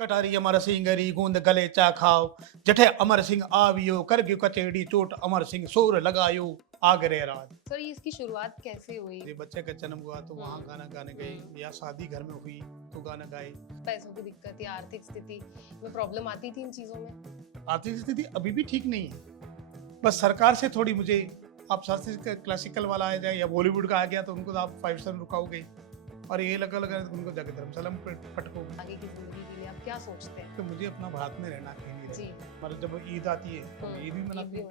कटारी अमर सिंह री गूंद गले चा खाओ जठे अमर सिंह आवियो कर गयो कचेड़ी चोट अमर सिंह सोर लगायो आगरे रात। सर ये इसकी शुरुआत कैसे हुई? ये बच्चे का जन्म हुआ तो वहाँ गाना गाने गए या शादी घर में हुई तो गाना गाए। पैसों की दिक्कत या आर्थिक स्थिति में प्रॉब्लम आती थी इन चीजों में? आर्थिक स्थिति अभी भी ठीक नहीं है, बस सरकार से थोड़ी मुझे आप शास्त्रीय क्लासिकल वाला आ जाए या बॉलीवुड का आ गया तो उनको तो आप 5 स्टार रुकाओगे और ये लगा लगा तो उनको जाके धर्मशाला में फटको। आगे की जिंदगी के लिए आप क्या सोचते हैं? तो मुझे अपना भारत में रहना कहीं नहीं जी। रहना। हमारा जब ईद आती है तो ईद भी मनाते हैं,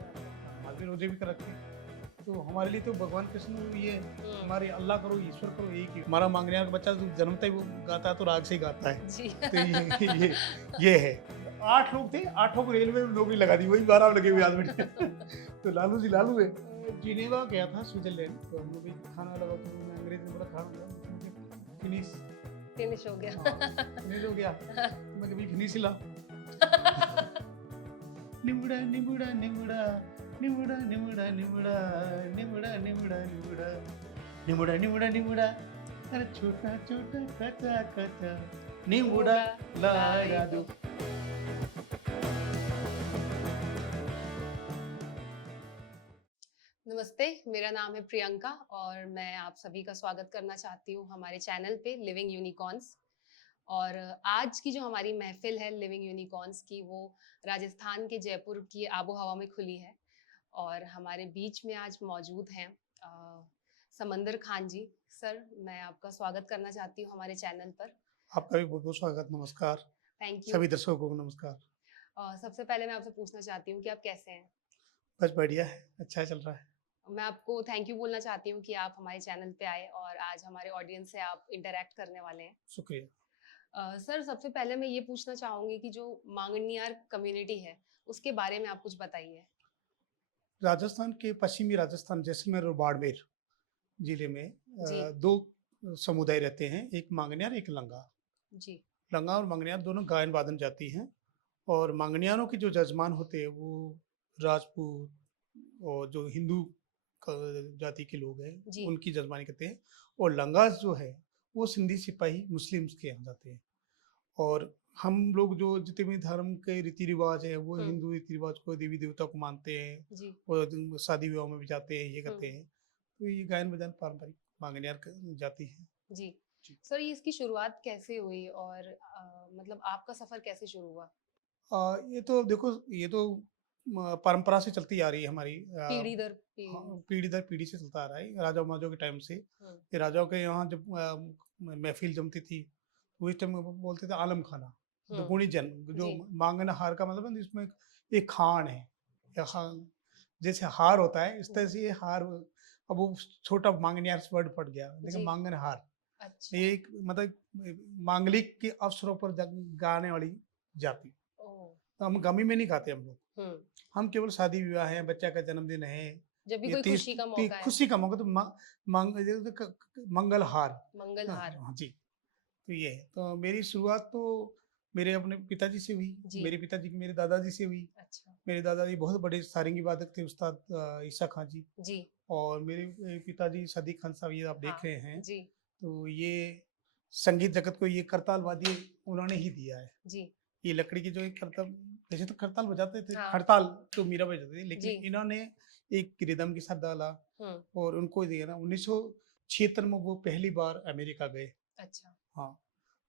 हमारे भी रोजे भी कर रखते हैं। तो हमारे लिए तो भगवान कृष्ण ये हमारे अल्लाह करो ईश्वर करो एक ही। हमारा मांगने का बच्चा जो जन्मता ही वो गाता है तो राग से ही गाता है जी। तो ये है। 8 लोग थे, 8 को रेलवे में नौकरी लगा दी, वही 12 लगे हुए आदमी तो लालू जी लालू है। जिनेवा गया था स्विट्जरलैंड, तो हम लोग भी खाना लगा तो मैं अंग्रेज में बड़ा खाना फिनिश हो गया। फिनिश हो गया तो मैं कभी फिनिश ला निमुड़ा निमुड़ा निमुड़ा निमुड़ा निमुड़ा निमुड़ा निमुड़ा निमुड़ा निमुड़ा निमुड़ा निमुड़ा निमुड़ा अरे छोटा छोटा कचा कचा निमुड़ा लाया दो। नमस्ते, मेरा नाम है प्रियंका और मैं आप सभी का स्वागत करना चाहती हूँ हमारे चैनल पे लिविंग यूनिकॉर्न्स। और आज की जो हमारी महफिल है लिविंग यूनिकॉर्न्स की, वो राजस्थान के जयपुर की आबो हवा में खुली है और हमारे बीच में आज मौजूद हैं समंदर खान जी। सर, मैं आपका स्वागत करना चाहती हूँ हमारे चैनल पर। आपका भी बहुत बहुत स्वागत, नमस्कार। Thank you. सभी दर्शकों को नमस्कार। सबसे पहले मैं आपसे पूछना चाहती हूँ कि आप कैसे हैं? बस बढ़िया है, अच्छा चल रहा है। मैं आपको थैंक यू बोलना चाहती हूँ कि आप हमारे चैनल पे आए और आज हमारे ऑडियंस से आप इंटरेक्ट करने वाले हैं। शुक्रिया। सर, सबसे पहले मैं ये पूछना चाहूंगी कि जो मांगनियार कम्युनिटी है उसके बारे में आप कुछ बताइए। राजस्थान के पश्चिमी राजस्थान जैसलमेर और बाड़मेर जिले में जी। 2 समुदाय रहते हैं, एक मांगनियार एक लंगा। जी। लंगा और मांगनियार दोनों गायन वादन जाति हैं और मांगनियारों के जो जजमान होते हैं वो राजपूत और जो हिंदू जाति के लोग हैं जी। उनकी जजमानी करते हैं और लंगास जो है वो सिंधी सिपाही मुस्लिम्स के यहाँ जाते हैं। और हम लोग जो जितने भी धर्म के रीति रिवाज है वो हिंदू रीति रिवाज को देवी देवता को मानते हैं जी। और शादी विवाह में भी जाते हैं, ये करते हैं। तो ये गायन बजान पारंपरिक मांगनियार जाति है। जी। सर, ये इसकी शुरुआत कैसे हुई और मतलब आपका सफर कैसे शुरू हुआ? ये तो देखो ये तो परंपरा से चलती आ रही है हमारी, पीढ़ी दर हाँ, पीढ़ी। पीढ़ी दर पीढ़ी से चलता आ रहा है राजा महाराजाओं के टाइम से। ये राजाओं के यहाँ जब महफिल जमती थी तो इस टाइम बोलते थे आलम खाना दुगुनी जन जो जी। मांगना हार का मतलब है इसमें एक खान है या जैसे हार होता है इस तरह से ये हार। अब वो छोटा मांगनियार वर्ड पड़ गया लेकिन जी। मांगन हार अच्छा। ये एक मतलब मांगलिक के अवसरों पर गाने वाली जाति। ओह। तो हम गमी में नहीं खाते हम लोग, हम्म। हम केवल शादी विवाह है, बच्चा का जन्मदिन है, जब भी ये कोई खुशी का मौका है। खुशी का मौका तो मंगलहार। मंगलहार। हाँ जी। तो ये है तो मेरी शुरुआत तो मेरे अपने पिताजी से हुई, मेरे पिताजी की मेरे दादाजी से हुई। अच्छा। मेरे दादाजी बहुत बड़े सारंगी वादक थे, उस्ताद ईसा खान जी। जी। और मेरे पिताजी सदीक खान साहब, ये आप देख रहे हैं। जी। तो ये संगीत जगत को ये करताल वाद्य उन्होंने ही दिया है। जी। ये लकड़ी की जो एक करताल, वैसे तो करताल बजाते थे, हाँ। खड़ताल तो मीरा बजाते थे, लेकिन जी। इन्होंने एक रिदम के साथ डाला और उनको दिया ना 1976 में वो पहली बार अमेरिका गए। अच्छा। हाँ,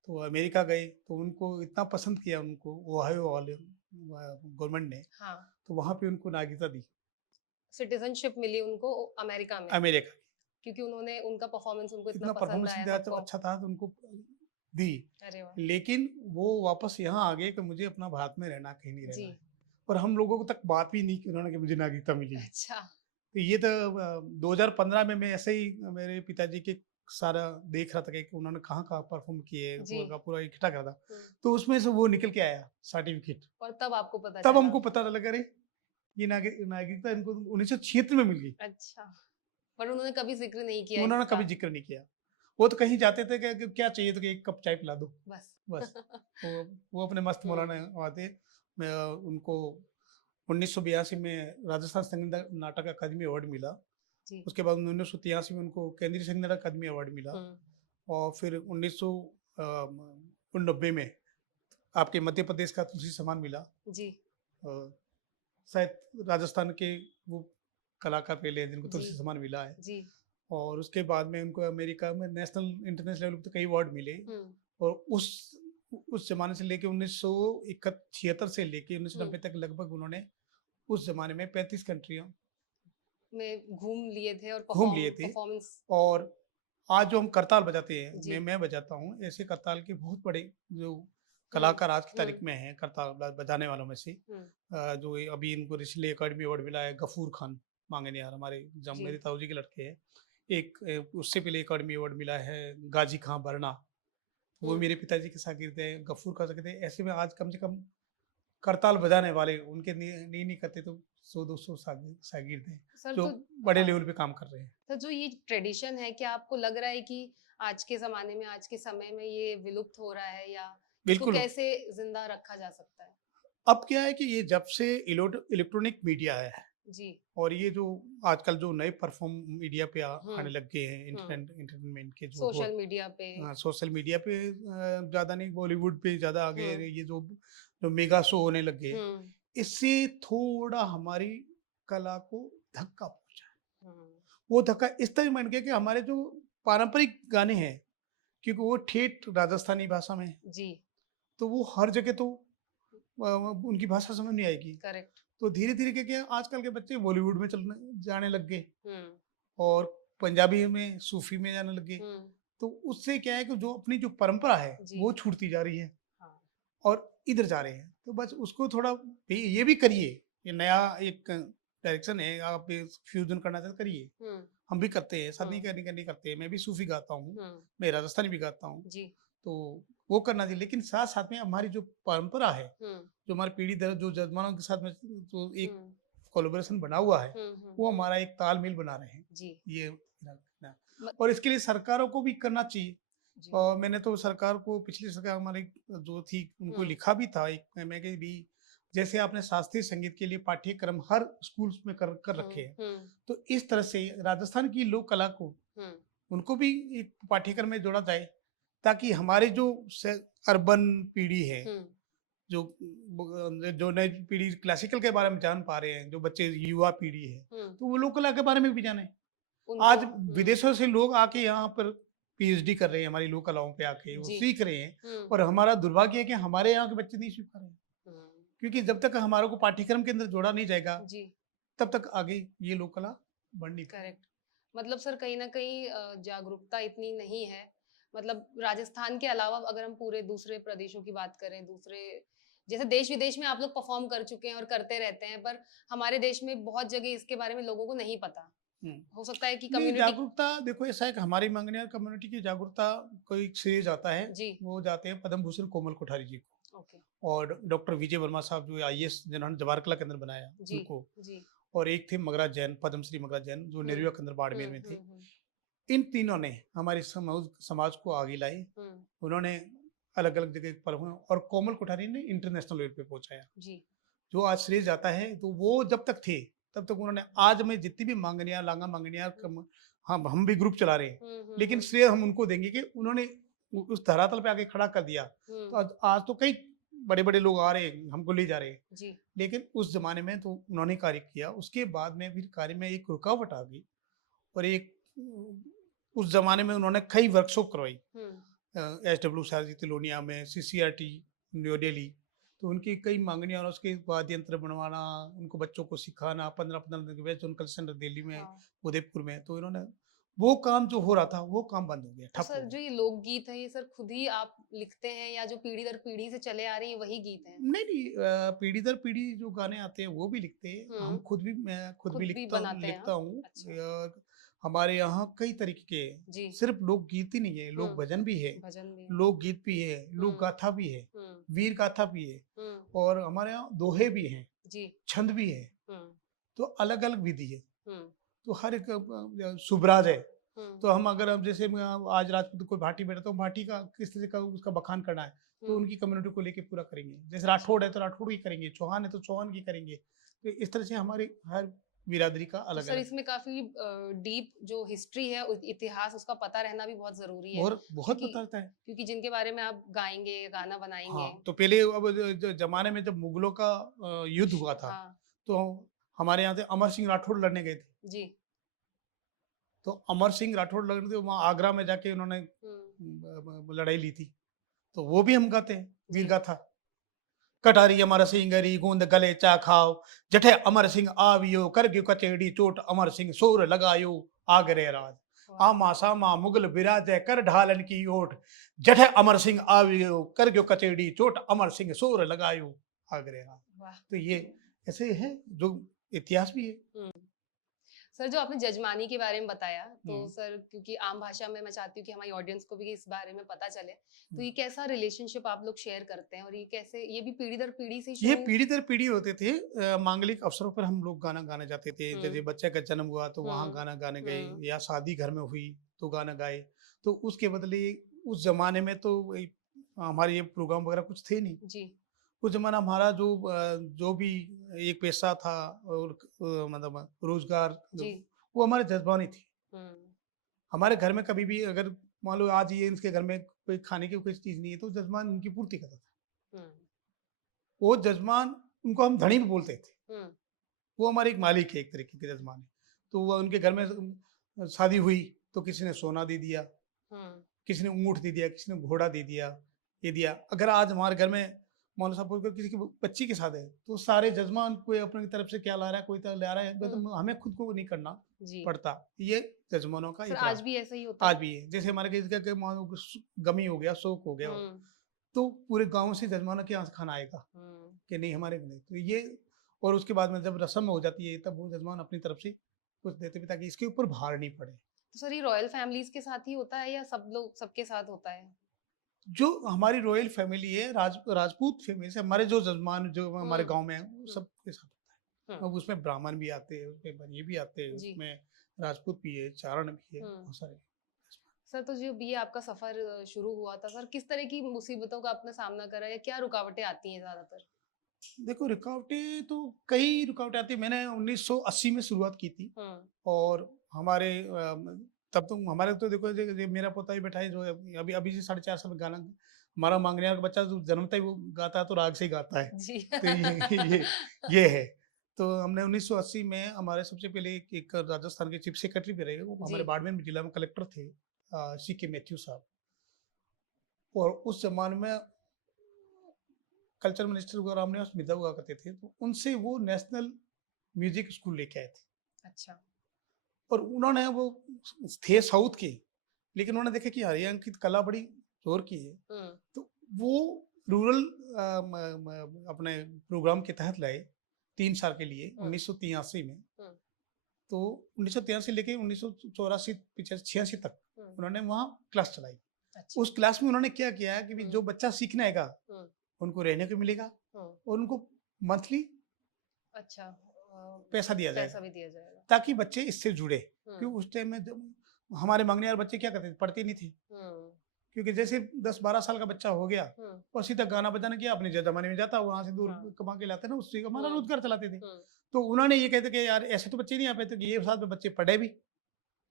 तो अमेरिका गए तो उनको इतना पसंद किया उनको ओहायो वाले गवर्नमेंट ने। हाँ। तो वहाँ पे उनको नागरिकता दी, सिटीजनशिप मिली उनको अमेरिका में, अमेरिका क्योंकि उन्होंने उनका परफॉर्मेंस उनको इतना इतना पसंद परफॉर्मेंस आया दिया तो सबको। अच्छा था तो उनको दी। अरे वाह। लेकिन वो वापस यहाँ आ गए कि मुझे अपना भारत में रहना, कहीं नहीं जी। रहना है। और हम लोगों तक बात भी नहीं की उन्होंने कि मुझे नागरिकता मिली है। अच्छा। तो ये तो 2015 में मैं ऐसे ही मेरे पिताजी के सारा देख रहा था कि उन्होंने कहाँ परफॉर्म किए, जी। पूरा पूरा इकट्ठा करा था। तो उसमें से वो निकल के आया सर्टिफिकेट। और तब आपको पता तब चला? हमको पता लगा अरे ये नागरिकता इनको 1976 में मिल गई। अच्छा। पर उन्होंने कभी जिक्र नहीं किया उन्होंने इसका? कभी जिक्र नहीं किया। वो तो कहीं जाते थे कि क्या चाहिए तो कि एक कप चाय पिला दो बस। बस। वो अपने मस्त मौलाना आते। मैं उनको 1982 में राजस्थान संगीत नाटक अकादमी अवार्ड मिला। जी। उसके बाद 1983 में उनको केंद्रीय संगीत नाटक अकादमी अवार्ड मिला। और फिर 1990 में आपके मध्य प्रदेश का तुलसी सम्मान मिला। जी, शायद राजस्थान के वो कलाकार पहले हैं जिनको जी, तुलसी सम्मान मिला है। जी। और उसके बाद में उनको अमेरिका में नेशनल इंटरनेशनल लेवल पे कई अवार्ड मिले। हुँ, और उस ज़माने से लेके 1976 से लेके हुँ। 1990 तक लगभग उन्होंने उस ज़माने में 35 कंट्रियों में घूम लिए थे और घूम लिए थे। परफॉर्मेंस। और आज जो हम करताल बजाते हैं, जी। मैं बजाता हूँ, ऐसे करताल के बहुत बड़े जो हुँ, कलाकार आज की हुँ, तारीख में हैं करताल बजाने वालों में से, हुँ। जो ये अभी इनको रिसेंटली अकेडमी अवार्ड मिला है, गफूर खान मांगनियार, हमारे जब जी, मेरे ताऊ जी के लड़के हैं। एक उससे पहले अकेडमी अवार्ड मिला है गाजी खां बरना, वो हुँ। मेरे पिताजी के शागिर्द हैं, गफूर का शागिर्द है। ऐसे में आज कम से कम करताल बजाने वाले उनके नहीं करते तो 100-200 शागिर्द हैं, सर जो तो बड़े हाँ, लेवल पे काम कर रहे हैं। तो जो ये ट्रेडिशन है, क्या आपको लग रहा है कि आज के ज़माने में, आज के समय में ये विलुप्त हो रहा है या इसको बिल्कुल। कैसे ज़िंदा रखा जा सकता है? अब क्या है कि ये जब से इलेक्ट्रॉनिक मीडिया है जी। और ये जो आजकल जो नए प्लेटफ़ॉर्म मीडिया पे हुँ, आने लग गए हैं, हुँ। एंटरटेनमेंट के जो हो सोशल मीडिया पे। सोशल मीडिया पे ज़्यादा नहीं, बॉलीवुड पे ज़्यादा आ गए हुँ, हैं, ये जो जो मेगा शो होने लग गए हैं, हुँ, इससे थोड़ा हमारी कला को धक्का पहुँचा है। हुँ। वो धक्का इस तरह बन गया कि हमारे जो पारंपरिक गाने हैं, क्योंकि वो ठेठ राजस्थानी भाषा में है, जी, तो वो हर जगह तो उनकी भाषा समझ नहीं आएगी। करेक्ट। तो धीरे-धीरे क्या आजकल के बच्चे बॉलीवुड में चलने जाने लग गए हुँ, और पंजाबी में, सूफ़ी में जाने लग गए। हुँ। तो उससे क्या है कि जो अपनी जो परंपरा है, जी, वो छूटती जा रही है हाँ। और इधर जा रहे हैं। तो बस उसको थोड़ा ये भी करिए, ये नया एक डायरेक्शन है, आप ये फ्यूज़न करना चाहते करिए। हुँ, हम भी करते हैं, ऐसा नहीं हुँ, नहीं करते हैं। मैं भी सूफ़ी गाता हूँ, हुँ। मैं राजस्थानी भी गाता हूँ, जी, तो वो करना चाहिए। लेकिन साथ-साथ में हमारी जो परंपरा है, हुँ, जो हमारी पीढ़ी दर जो जज़मानों के साथ में जो एक हुँ, कोलैबोरेशन बना हुआ है, हुँ, हुँ। वो हमारा एक तालमेल बना रहे हैं। जी, ये मेरा कहना है। मत और इसके लिए सरकारों को भी करना चाहिए। जी। और मैंने तो सरकार को, पिछली सरकार हमारी जो थी, उनको हुँ, लिखा भी था एक मैं कि भी जैसे आपने शास्त्रीय संगीत के लिए पाठ्यक्रम हर स्कूल्स में कर रखे हुँ, हैं, हुँ, तो इस तरह से राजस्थान की लोक कला को हुँ, उनको भी एक पाठ्यक्रम में जोड़ा जाए, ताकि हमारे जो अर्बन पीढ़ी है, हुँ, जो जो नई पीढ़ी क्लासिकल के बारे में जान पा रहे हैं, जो बच्चे युवा पीढ़ी है, हुँ। तो वो लोक कला के बारे में भी जाने। उनको आज हुँ, विदेशों से लोग आके यहाँ पर पीएचडी कर रहे हैं, हमारी लोक कलाओं पे आके वो जी, सीख रहे हैं। हुँ, और हमारा दुर्भाग्य है कि हमारे यहाँ के बच्चे नहीं सीख पा रहे हैं, हुँ, क्योंकि जब तक हमारे को पाठ्यक्रम के अंदर जोड़ा नहीं जाएगा, जी, तब तक आगे ये लोक कला बढ़ नहीं पाएगी। करेक्ट। मतलब सर कहीं न कहीं जागरूकता इतनी नहीं है। मतलब राजस्थान के अलावा अगर हम पूरे दूसरे प्रदेशों की बात करें, दूसरे जैसे देश-विदेश में आप लोग परफ़ॉर्म कर चुके हैं और करते रहते हैं, पर हमारे देश में बहुत जगह इसके बारे में लोगों को नहीं पता। हुँ। हो सकता है कि नहीं, कम्युनिटी। जागरूकता देखो ऐसा है कि हमारी मांगनियार कम्युनिटी की जागरूकता को एक श्रेय जाता है, जी, वो जाते हैं पद्म भूषण कोमल कोठारी जी को ओके। और डॉक्टर विजय वर्मा साहब जो आईएएस जिन्होंने जवाहर कला केंद्र बनाया जी, उनको। जी। और एक थे मगराज जैन, पद्मश्री मगराज जैन जो हुँ, नेहरू केंद्र बाड़मेर हुँ, में थे। हुँ, हुँ, इन तीनों ने हमारे समाज को आगे लाए। हुँ, उन्होंने अलग-अलग जगह पर हुए और कोमल कोठारी ने इंटरनेशनल लेवल पे पहुँचाया। जी, जो आज श्रेय जाता है, तो वो जब तक थे, तब तक उन्होंने आज मैं जितनी भी मांगनियाँ, लांगा मांगनियाँ हुँ, कम हम भी ग्रुप चला रहे हैं, हुँ, हुँ, लेकिन हुँ, श्रेय हम उनको देंगे कि उन्होंने उस धरातल पे आके खड़ा कर दिया। तो हुँ, आज आज तो कई बड़े-बड़े लोग आ रहे हैं, हमको ले जा रहे हैं, जी, लेकिन उस ज़माने में तो उन्होंने कार्य किया। उसके बाद में फिर कार्य में एक रुकावट आ गई और एक उस ज़माने में उन्होंने कई वर्कशॉप करवाई। हुँ, एसडब्ल्यू शाहजी तिलोनिया में, सीसीआरटी न्यू दिल्ली। तो उनकी कई माँगनियाँ और उसके वाद्य यंत्र बनवाना, उनको बच्चों को सिखाना, 15-15 दिन के बैच उनका सेंटर दिल्ली में, हाँ। उदयपुर में। तो इन्होंने वो काम जो हो रहा था, वो काम बंद हो गया, तो ठप हो सर जो गया। ये लोकगीत है, ये सर खुद ही आप लिखते हैं या जो पीढ़ी दर पीढ़ी से चले आ रही हैं वही गीत हैं? नहीं, नहीं, पीढ़ी दर पीढ़ी जो गाने आते हैं, वो भी लिखते हैं। हम हुँ, खुद भी मैं खुद भी खुद भी बनाते हैं लिखता आप? हूँ। अच्छा, हमारे यहाँ कई तरीके के हैं। जी, सिर्फ़ लोकगीत ही नहीं है, हुँ, लोक भजन भी है, भजन भी है। लोकगीत भी है, लोक हुँ, गाथा भी है, हुँ, वीर गाथा भी है हुँ, और हमारे यहाँ दोहे भी हैं, जी, छंद भी है। हुँ, तो अलग-अलग विधि है। हुँ, तो हर एक शुभराज है। हुँ, तो हम अगर अब जैसे मैं आज राजपूत कोई भाटी बैठा तो भाटी का किस तरह का उसका बखान करना है, तो हुँ, उनकी कम्युनिटी को लेके पूरा करेंगे। जैसे अच्छा, राठौड़ है तो राठौड़ की करेंगे, चौहान है तो चौहान की करेंगे। तो इस तरह से हमारी हर बिरादरी का तो अलग सर अलग। इसमें काफी डीप जो हिस्ट्री है इतिहास उसका पता रहना भी बहुत जरूरी है, बहुत बहुत क्योंकि पता रहता है। क्योंकि जिनके बारे में आप गाएंगे गाना बनाएंगे। हाँ, तो पहले अब जमाने में जब मुगलों का युद्ध हुआ था, हाँ तो हमारे यहाँ से अमर सिंह राठौड़ लड़ने गए थे। जी। तो अमर सिंह राठौड़ लड़ने थे, वहाँ आगरा में जाके उन्होंने लड़ाई ली थी। तो वो भी हम गाते हैं, वीर जी। गाथा। कटारी अमर सिंगरी गूंद गले चा खाओ, जठे अमर सिंह आवियो करग्यू कचेड़ी चोट अमर सिंह सोर लगायो आगरे राज। वाह। आमा सामा मुगल बिराजे कर ढालन की ओट, जठे अमर सिंह आवियो करग्यू कचेड़ी चोट अमर सिंह सोर लगायो आगरे राज। वाह। तो ये ऐसे है जो इतिहास भी है। हम्म। सर जो आपने जजमानी के बारे में बताया, तो हम्म, सर क्योंकि आम भाषा में मैं चाहती हूँ कि हमारी ऑडियंस को भी इस बारे में पता चले, तो हम्म। ये कैसा रिलेशनशिप आप लोग शेयर करते हैं और ये कैसे, ये भी पीढ़ी दर पीढ़ी से ये शुरू। पीढ़ी दर पीढ़ी होते थे। मांगलिक अवसरों पर हम लोग गाना गाने जाते थे। जैसे हम्म बच्चे का जन्म हुआ तो वहाँ हम्म गाना गाने गए, हम्म या शादी घर में हुई तो गाना गाए। तो उसके बदले उस जमाने में तो हमारे ये प्रोग्राम वगैरह कुछ थे नहीं। जी। उस जमाना हमारा जो भी एक पैसा था और मतलब रोजगार जी। वो हमारे जज्बानी थी। हम्म हमारे घर में कभी भी अगर मान लो आज ये इसके घर में कोई खाने की कोई चीज नहीं है, तो जजमान उनकी पूर्ति करता था। हम्म वो जजमान, उनको हम धनी भी बोलते थे। हम्म वो हमारे एक मालिक है, एक तरीके के जजमान है। तो वो उनके घर में शादी हुई तो किसी ने सोना दे दिया, हम्म किसी ने ऊँट दे दिया, किसी ने घोड़ा दे दिया, ये दिया। अगर आज हमारे घर में मान लो सपोज करो किसी की बच्ची के साथ है, तो सारे जजमान कोई अपनी तरफ से क्या ला रहा है, कोई तो ला रहा है, तो हमें खुद को नहीं करना जी। पड़ता। ये जजमानों का सर एक आज राज भी ऐसा ही होता आज है। भी है। जैसे हमारे किसी का मान लो गमी हो गया, शोक हो गया हो, हम्म तो पूरे गाँव से जजमानों के यहाँ से खाना आएगा हम्म कि नहीं हमारे नहीं। तो ये, और उसके बाद में जब रस्म हो जाती है तब वो जजमान अपनी तरफ से कुछ देते भी, ताकि इसके ऊपर भार नहीं पड़े। तो सर ये रॉयल फैमिलीज के साथ ही होता है या सब लोग सबके साथ होता है? जो हमारी रॉयल फैमिली है, राजपूत फैमिली से हमारे जो जजमान जो हमारे हम्म गांव में है, वो हम्म सबके साथ होता है। हम्म अब उसमें ब्राह्मण भी आते हैं, उसमें बनिए भी आते हैं, जी। उसमें राजपूत भी है, चारण भी है, हम्म। बहुत सारे। सर तो जो ये आपका सफर शुरू हुआ था, सर किस तरह की मुसीबतों का आपने सामना करा या क्या रुकावटें आती हैं ज्यादातर? देखो रुकावटें तो कई रुकावटें आती है। मैंने 1980 में शुरुआत की थी, हम्म और हमारे तब तो हमारे तो देखो मेरा पोता ही बैठा है जो अभी अभी से 4.5 साल गाना, हमारा मांगने का बच्चा जो जन्मता ही वो गाता है, तो राग से ही गाता है। जी। तो ये है। तो हमने 1980 में हमारे सबसे पहले एक राजस्थान के चीफ सेक्रेटरी भी रहे, वो जी। हमारे बाड़मेर जिला में कलेक्टर थे, सी के मैथ्यू साहब। और उस जमाने में कल्चर मिनिस्टर वगैरह हमने स्मिता हुआ करते थे, तो उनसे वो नेशनल म्यूजिक स्कूल लेके आए थे। अच्छा। और उन्होंने वो थे साउथ के, लेकिन उन्होंने देखा कि हरियाणा की कला बड़ी जोर की है, हम्म तो वो रूरल अपने प्रोग्राम के तहत लाए 3 साल के लिए हम्म 1983 में। हम्म तो 1983 लेके 1984 86 तक हम्म उन्होंने वहाँ क्लास चलाई। अच्छा। उस क्लास में उन्होंने क्या किया कि भी हम्म जो बच्चा सीखने आएगा हम्म उनको रहने को मिलेगा, हम्म और उनको मंथली अच्छा। पैसा दिया पैसा जाएगा, भी दिया जाएगा। ताकि बच्चे इससे जुड़े। हम्म क्योंकि उस टाइम में जब हमारे मांगने वाले बच्चे क्या करते थे, पढ़ते नहीं थे। हम्म क्योंकि जैसे 10-12 साल का बच्चा हो गया, हम्म और सीधा गाना बजाना किया, अपने जमाने में जाता वहां से दूर हाँ। कमा के लाते ना, उससे हमारा हम्म रोजगार चलाते थे। हम्म तो उन्होंने ये कहते कि यार ऐसे तो बच्चे नहीं आ पाते, कि ये साथ में बच्चे पढ़े भी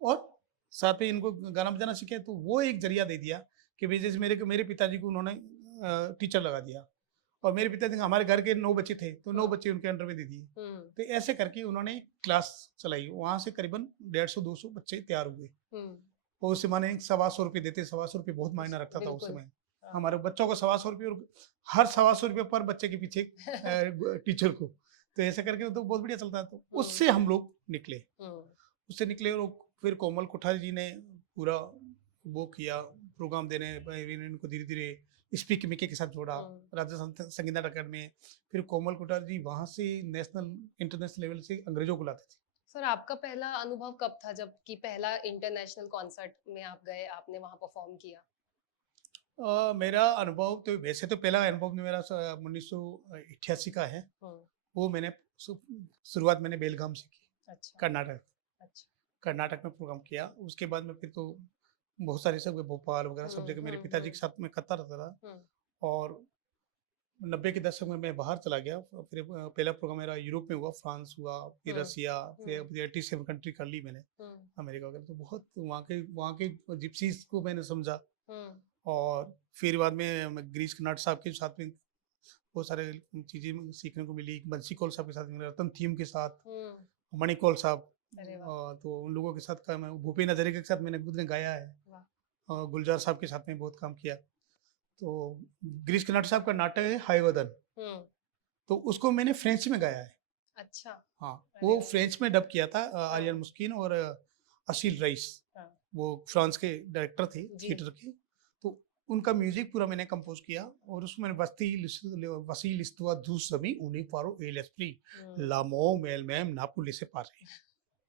और साथ में इनको गाना बजाना सीखे। तो वो एक जरिया दे दिया कि भाई जैसे मेरे मेरे पिताजी को उन्होंने टीचर लगा दिया, और मेरे पिताजी हमारे घर के 9 बच्चे थे, तो 9 हम्म बच्चे उनके अंडर में दे दिए। हम्म तो ऐसे करके उन्होंने एक क्लास चलाई, वहां से करीबन 150-200 बच्चे तैयार हुए। हम्म और उस समय 125 रुपये देते, 125 रुपये बहुत मायना रखता था उस बिल्कुल। समय। हाँ। हमारे बच्चों को 125 रुपये, और हर 125 रुपये पर बच्चे के पीछे टीचर को। तो ऐसे करके तो बहुत बढ़िया चलता है। तो हम्म उससे हम लोग निकले, हम्म उससे निकले, और फिर कोमल कोठारी जी ने पूरा वो किया प्रोग्राम देने, इनको धीरे धीरे स्पीक मिके के साथ जोड़ा, हम्म राजस्थान संगीत अकेडमी में। फिर कोमल कोठारी जी वहाँ से नेशनल इंटरनेशनल लेवल से अंग्रेजों को लाते थे। सर आपका पहला अनुभव कब था जब कि पहला इंटरनेशनल कॉन्सर्ट में आप गए, आपने वहां परफॉर्म किया? मेरा अनुभव तो वैसे तो पहला अनुभव मेरा 1988 का है। हम्म वो मैंने शुरुआत मैंने बेलगाम से की, अच्छा। कर्नाटक। अच्छा। कर्नाटक में प्रोग्राम किया। उसके बाद में फिर तो बहुत सारे सब भोपाल वगैरह सब जगह मेरे पिताजी हम्म के साथ में करता रहता था। हम्म और 90 के दशक में मैं बाहर चला गया। फिर पहला प्रोग्राम मेरा यूरोप में हुआ, फ्रांस हुआ, फिर हुँ, रसिया, फिर हुँ, 87 कंट्री कर ली मैंने, हुँ, अमेरिका वगैरह। तो बहुत वहाँ के जिप्सीज़ को मैंने समझा। हुँ, और फिर बाद में मैं गिरीश कर्नाड साहब के साथ में बहुत सारे चीज़ें सीखने को मिली। बंसी कौल साहब के साथ मिला, रतन थीम के साथ, हुँ। मणि कौल साहब, अरे वाह! तो उन लोगों के साथ का मैं भूपेन हज़ारिका के साथ मैंने खुद ने गाया है। वाह! गुलज़ार साहब के साथ में बहुत काम किया। तो गिरीश कर्नाड साहब का नाटक है हाय वतन, हुँ, तो उसको मैंने फ्रेंच में गाया है। अच्छा। हाँ, अरे वो वाह! फ्रेंच में डब किया था, हाँ, आर्यन मुस्किन और असील रईस, हाँ। वो फ्रांस के डायरेक्टर थे जी। थिएटर के। तो उनका म्यूज़िक पूरा मैंने कंपोज़ किया और उसमें मैंने वसी लिस्टवा दूस समी उन्हीं पारो एल एस्प्री हुँ। लामो मेल मैम नापुले से पारे।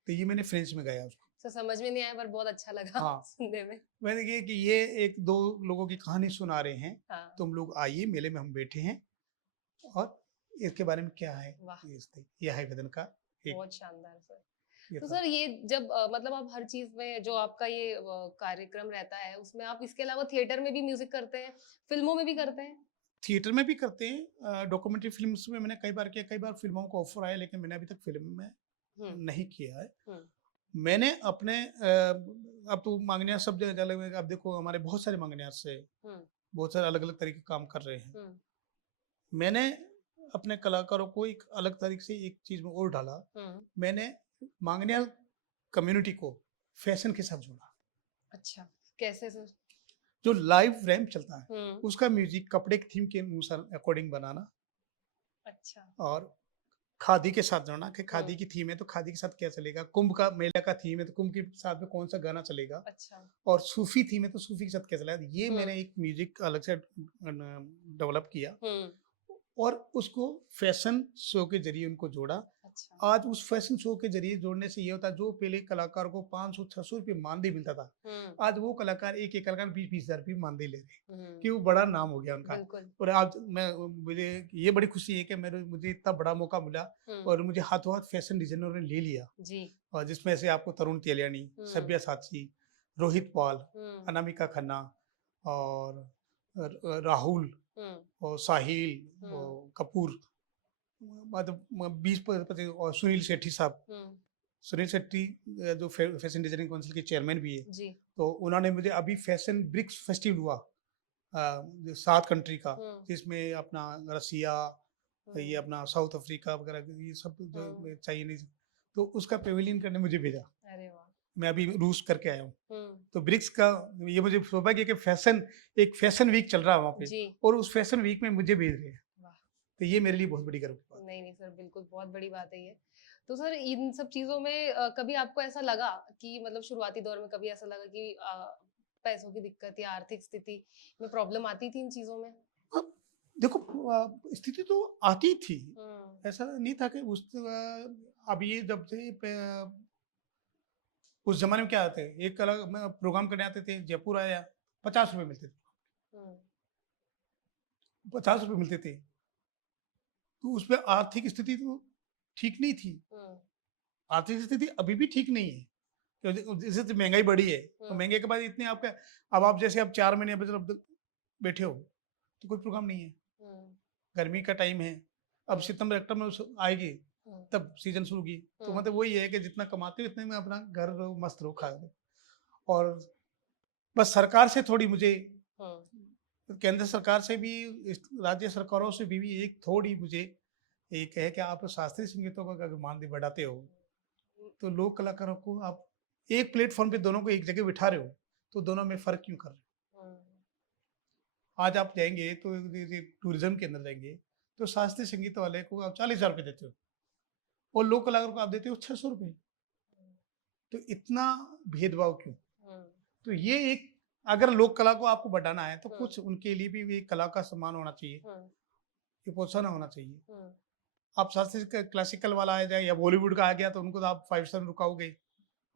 तो ये मैंने फ्रेंच में गाया उसको। तो समझ में नहीं आया पर बहुत अच्छा लगा हाँ, सुनने में। मैंने कहा कि ये 1-2 लोगों की कहानी सुना रहे हैं, हाँ, तुम लोग आइए मेले में हम बैठे हैं और इसके बारे में क्या है, वाह! ये है वतन का एक बहुत शानदार सर। ये तो था। सर ये जब मतलब आप हर चीज़ में जो आपका ये कार्यक्रम रहता है उसमें आप इसके अलावा थिएटर में भी म्यूज़िक करते हैं, फ़िल्मों में भी करते हैं? थिएटर में भी करते हैं, डॉक्यूमेंट्री फ़िल्म्स में मैंने कई बार किया, कई बार फ़िल्मों का ऑफ़र आया, लेकिन मैंने अभी तक फ़िल्म में हुँ, नहीं किया है। हुँ, मैंने अपने अब तो माँगनियाँ सब जगह अलग है, अब देखो हमारे बहुत सारे माँगनियाँ से हुँ, बहुत सारे अलग-अलग तरह के काम कर रहे हैं। हुँ, मैंने अपने कलाकारों को एक अलग तरीके से एक चीज़ में और डाला। हुँ। मैंने माँगनिया कम्युनिटी को फ़ैशन के साथ जोड़ा। अच्छा, कैसे सर? जो लाइव रैंप चलता है, हुँ, उसका म्यूज़िक कपड़े की थीम के अनुसार अकॉर्डिंग बनाना अच्छा। और खादी के साथ जोड़ना कि हुँ, खादी की थीम है तो खादी के साथ क्या चलेगा, कुंभ का मेला का थीम है तो कुंभ के साथ में कौन-सा गाना चलेगा अच्छा। और सूफ़ी थीम है तो सूफ़ी के साथ क्या चलेगा। ये हुँ, मैंने एक म्यूज़िक अलग से डेवलप किया हुँ, और उसको फ़ैशन शो के ज़रिए उनको जोड़ा। अच्छा। आज उस फ़ैशन शो के ज़रिए जोड़ने से ये होता है, जो पहले कलाकार को 500-600 रुपए मानदेय मिलता था, हुँ, आज वो कलाकार एक-एक कलाकार 20-20 हज़ार रुपए मानदेय ले रहे हैं, हुँ, कि वो बड़ा नाम हो गया उनका। बिल्कुल। और आज मुझे ये बड़ी खुशी है कि मुझे इतना बड़ा मौका मिला हुँ, और मुझे हाथों-हाथ फ़ैशन डिज़ाइनरों ने ले लिया, जी। और जिसमें से आपको तरुण तेलियानी, हुँ, सब्यसाची, रोहित पॉल, हुँ, अनामिका खन्ना और राहुल हुँ, और साहिल हुँ, और कपूर, मतलब 20 प 25 और सुनील शेट्टी साहब। हुँ, सुनील शेट्टी जो फैशन डिजाइनिंग काउंसिल के चेयरमैन भी है, जी। तो उन्होंने मुझे अभी फैशन ब्रिक्स फेस्टिवल हुआ, जो 7 कंट्री का, हुँ, जिसमें अपना रसिया, ये हुँ, अपना साउथ अफ्रीका वगैरह ये सब हुँ, जो चाइनीज, तो उसका पेविलियन करने मुझे भेजा। अरे वाह! मैं अभी रूस करके आया हूँ। हुँ, तो ब्रिक्स का ये मुझे सौभाग्य है कि एक फैशन वीक चल रहा है वहाँ पे, जी, और उस फैशन वीक में मुझे भेज रहे हैं। वाह! तो ये मेरे लिए बहुत बड़ी गर्व की बात नहीं, नहीं सर, बिल्कुल बहुत बड़ी बात है ये। तो सर इन सब चीज़ों में कभी आपको ऐसा लगा कि मतलब शुरुआती दौर में कभी ऐसा लगा कि पैसों की दिक्कत या आर्थिक स्थिति में प्रॉब्लम आती थी इन चीज़ों में? है। अब देखो, स्थिति तो आती थी, हुँ, ऐसा नहीं था कि अब ये जब से उस ज़माने में क्या आते हैं, एक कला में प्रोग्राम करने आते थे, जयपुर आया, ₹50 मिलते थे, हुँ, ₹50 मिलते थे। तो उसमें आर्थिक स्थिति तो ठीक नहीं थी। हुँ, आर्थिक स्थिति अभी भी ठीक नहीं है। जैसे तो महँगाई बढ़ी है, तो हुँ, महँगाई के बाद इतने आपका, अब आप जैसे अब 4 महीने अब बैठे हो, तो कोई प्रोग्राम नहीं है। हुँ, गर्मी का टाइम है, अब हुँ, सितंबर अक्टूबर में आएगी, हुँ, तब सीज़न शुरू की। तो हुँ, मतलब वही है कि जितना कमाते हो इतने में अपना घर रहो, मस्त रहो, खा लो। और बस सरकार से थोड़ी मुझे, हुँ, केंद्र सरकार से भी, राज्य सरकारों से भी एक थोड़ी मुझे एक है कि आप शास्त्रीय संगीतों का अगर मानदेय बढ़ाते हो, हुँ, तो लोक कलाकारों को आप एक प्लेटफ़ॉर्म पे दोनों को एक जगह बिठा रहे हो, तो दोनों में फ़र्क क्यों कर रहे हो? हुँ, आज आप जाएँगे तो ये टूरिज़्म के अंदर जाएँगे, तो शास्त्रीय संगीत वाले को आप 40,000 रुपए देते हो और लोक कलाकार को आप देते हो ₹600। तो इतना भेदभाव क्यों? हुँ, तो ये एक, अगर लोक कला को आपको बढ़ाना है, तो हुँ, कुछ उनके लिए भी एक कला का सम्मान होना चाहिए, हुँ, ये प्रोत्साहन होना चाहिए। हुँ, आप शास्त्रीय क्लासिकल वाला आ जाए या बॉलीवुड का आ गया, तो उनको तो आप 5 स्टार में रुकाओगे,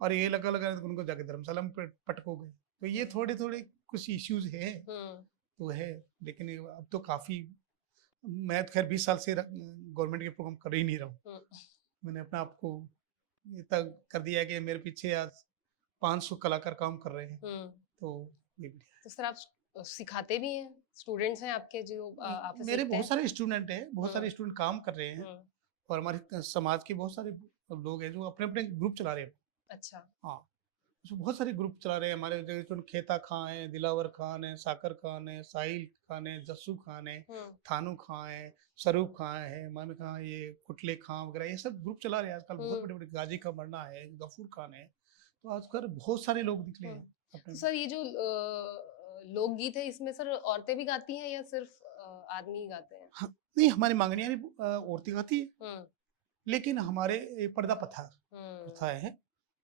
और ये लगा-लगा तो उनको जाके धर्मशाला में पटकोगे। तो ये हुँ, थोड़े-थोड़े कुछ इश्यूज़ हैं, हुँ, तो है, लेकिन ये अब तो काफ़ी, मैं तो खैर 20 साल से गवर्नमेंट के प्रोग्राम कर ही नहीं रहा हूँ। हुँ, मैंने अपने आप को इतना कर दिया है कि मेरे पीछे आज 500 कलाकार काम कर रहे हैं, हुँ। तो ये बढ़िया तो सर आप सिखाते भी हैं, स्टूडेंट्स हैं आपके जो आपसे मेरे सीखते बहुत हैं? सारे स्टूडेंट हैं, बहुत सारे हुँ, स्टूडेंट काम कर रहे हैं हुँ, और हमारे समाज के बहुत सारे लोग हैं जो अपने-अपने ग्रुप चला रहे हैं। अच्छा। हाँ, उसमें बहुत सारे ग्रुप चला रहे हैं हमारे जैसे जो खेता खां हैं, दिलावर खान है, साकर खान है, साहिल खान है, जस्सू खान है, हुँ, थानू खां है, स्वरूप खां है, मान खां, ये कुटले खां वगैरह ये सब ग्रुप चला रहे हैं आजकल बहुत हुँ, बड़े-बड़े गाजी का मरना है, गफूर खान है। तो आजकल बहुत सारे लोग निकले हुँ। हैं अपने तो सर ये जो लोकगीत है इसमें सर औरतें भी गाती हैं या सिर्फ़ आदमी ही गाते हैं? हाँ, नहीं हमारी माँगनियाँ भी औरतें गाती है, हुँ, लेकिन हमारे ये पर्दा हुँ, प्रथाएँ हैं,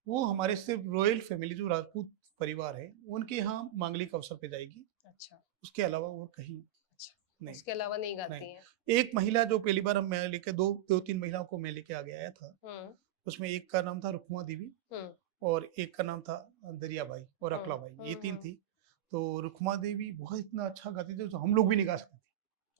वो हमारे सिर्फ रॉयल फैमिली जो राजपूत परिवार है, उनके यहाँ मांगलिक अवसर पे जाएगी, अच्छा, उसके अलावा और कहीं अच्छा। नहीं, उसके अलावा नहीं नहीं। गाती हैं? एक महिला जो पहली बार मैं लेके 2-3 महिलाओं को मैं लेके आगे आया था, हुँ, उसमें एक का नाम था रुक्मा देवी हुँ, और एक का नाम था दरियाबाई और हुँ, अकलाबाई, ये हुँ, 3 हुँ। थी। तो रुक्मा देवी बहुत इतना अच्छा गाती थी, जो हम लोग भी नहीं गा सकते थे।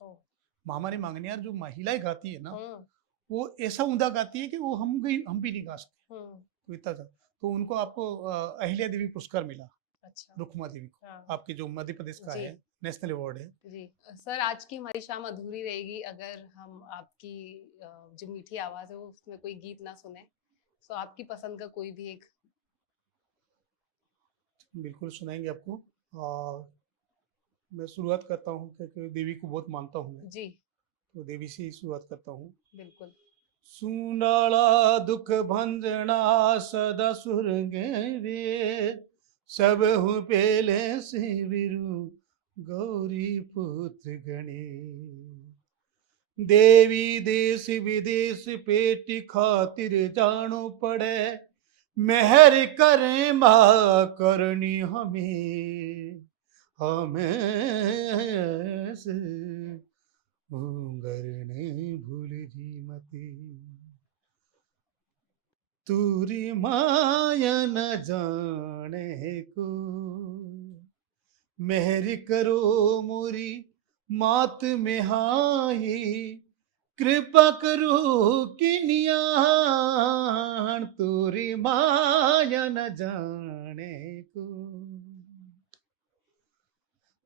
ओह! हमारी माँगनियार जो महिलाएँ गाती है ना, हुँ, वो ऐसा उम्दा गाती है कि वो हम भी नहीं गा सकते, हुँ, तो इतना था। तो उनको आपको अहिल्या देवी पुरस्कार मिला, अच्छा, रुक्मा देवी को, हाँ, आपके जो मध्य प्रदेश का जी। है, नेशनल अवार्ड है। जी। सर आज की हमारी शाम अधूरी रहेगी अगर हम आपकी जो मीठी आवाज़ है उसमें कोई गीत ना सुने। सो आपकी पसंद का कोई भी एक बिल्कुल सुनाएँगे आपको। मैं शुरुआत करता हूँ क्योंकि देवी को बहुत मानता हूँ मैं, जी, तो देवी से ही शुरुआत करता हूँ। बिल्कुल। सुंडाळा दुख भंजना सदा सुरगे वे सब हूँ पेले से विरु गौरी पुत्र गणे देवी देश विदेश पेट खातिर जानो पड़े मेहर करे माँ करनी हमें हमें से करने भूल जी मती तुरी माया न जाने को मेहर करो मोरी मात में हाई कृपा करो किनियान तुरी माया न जाने को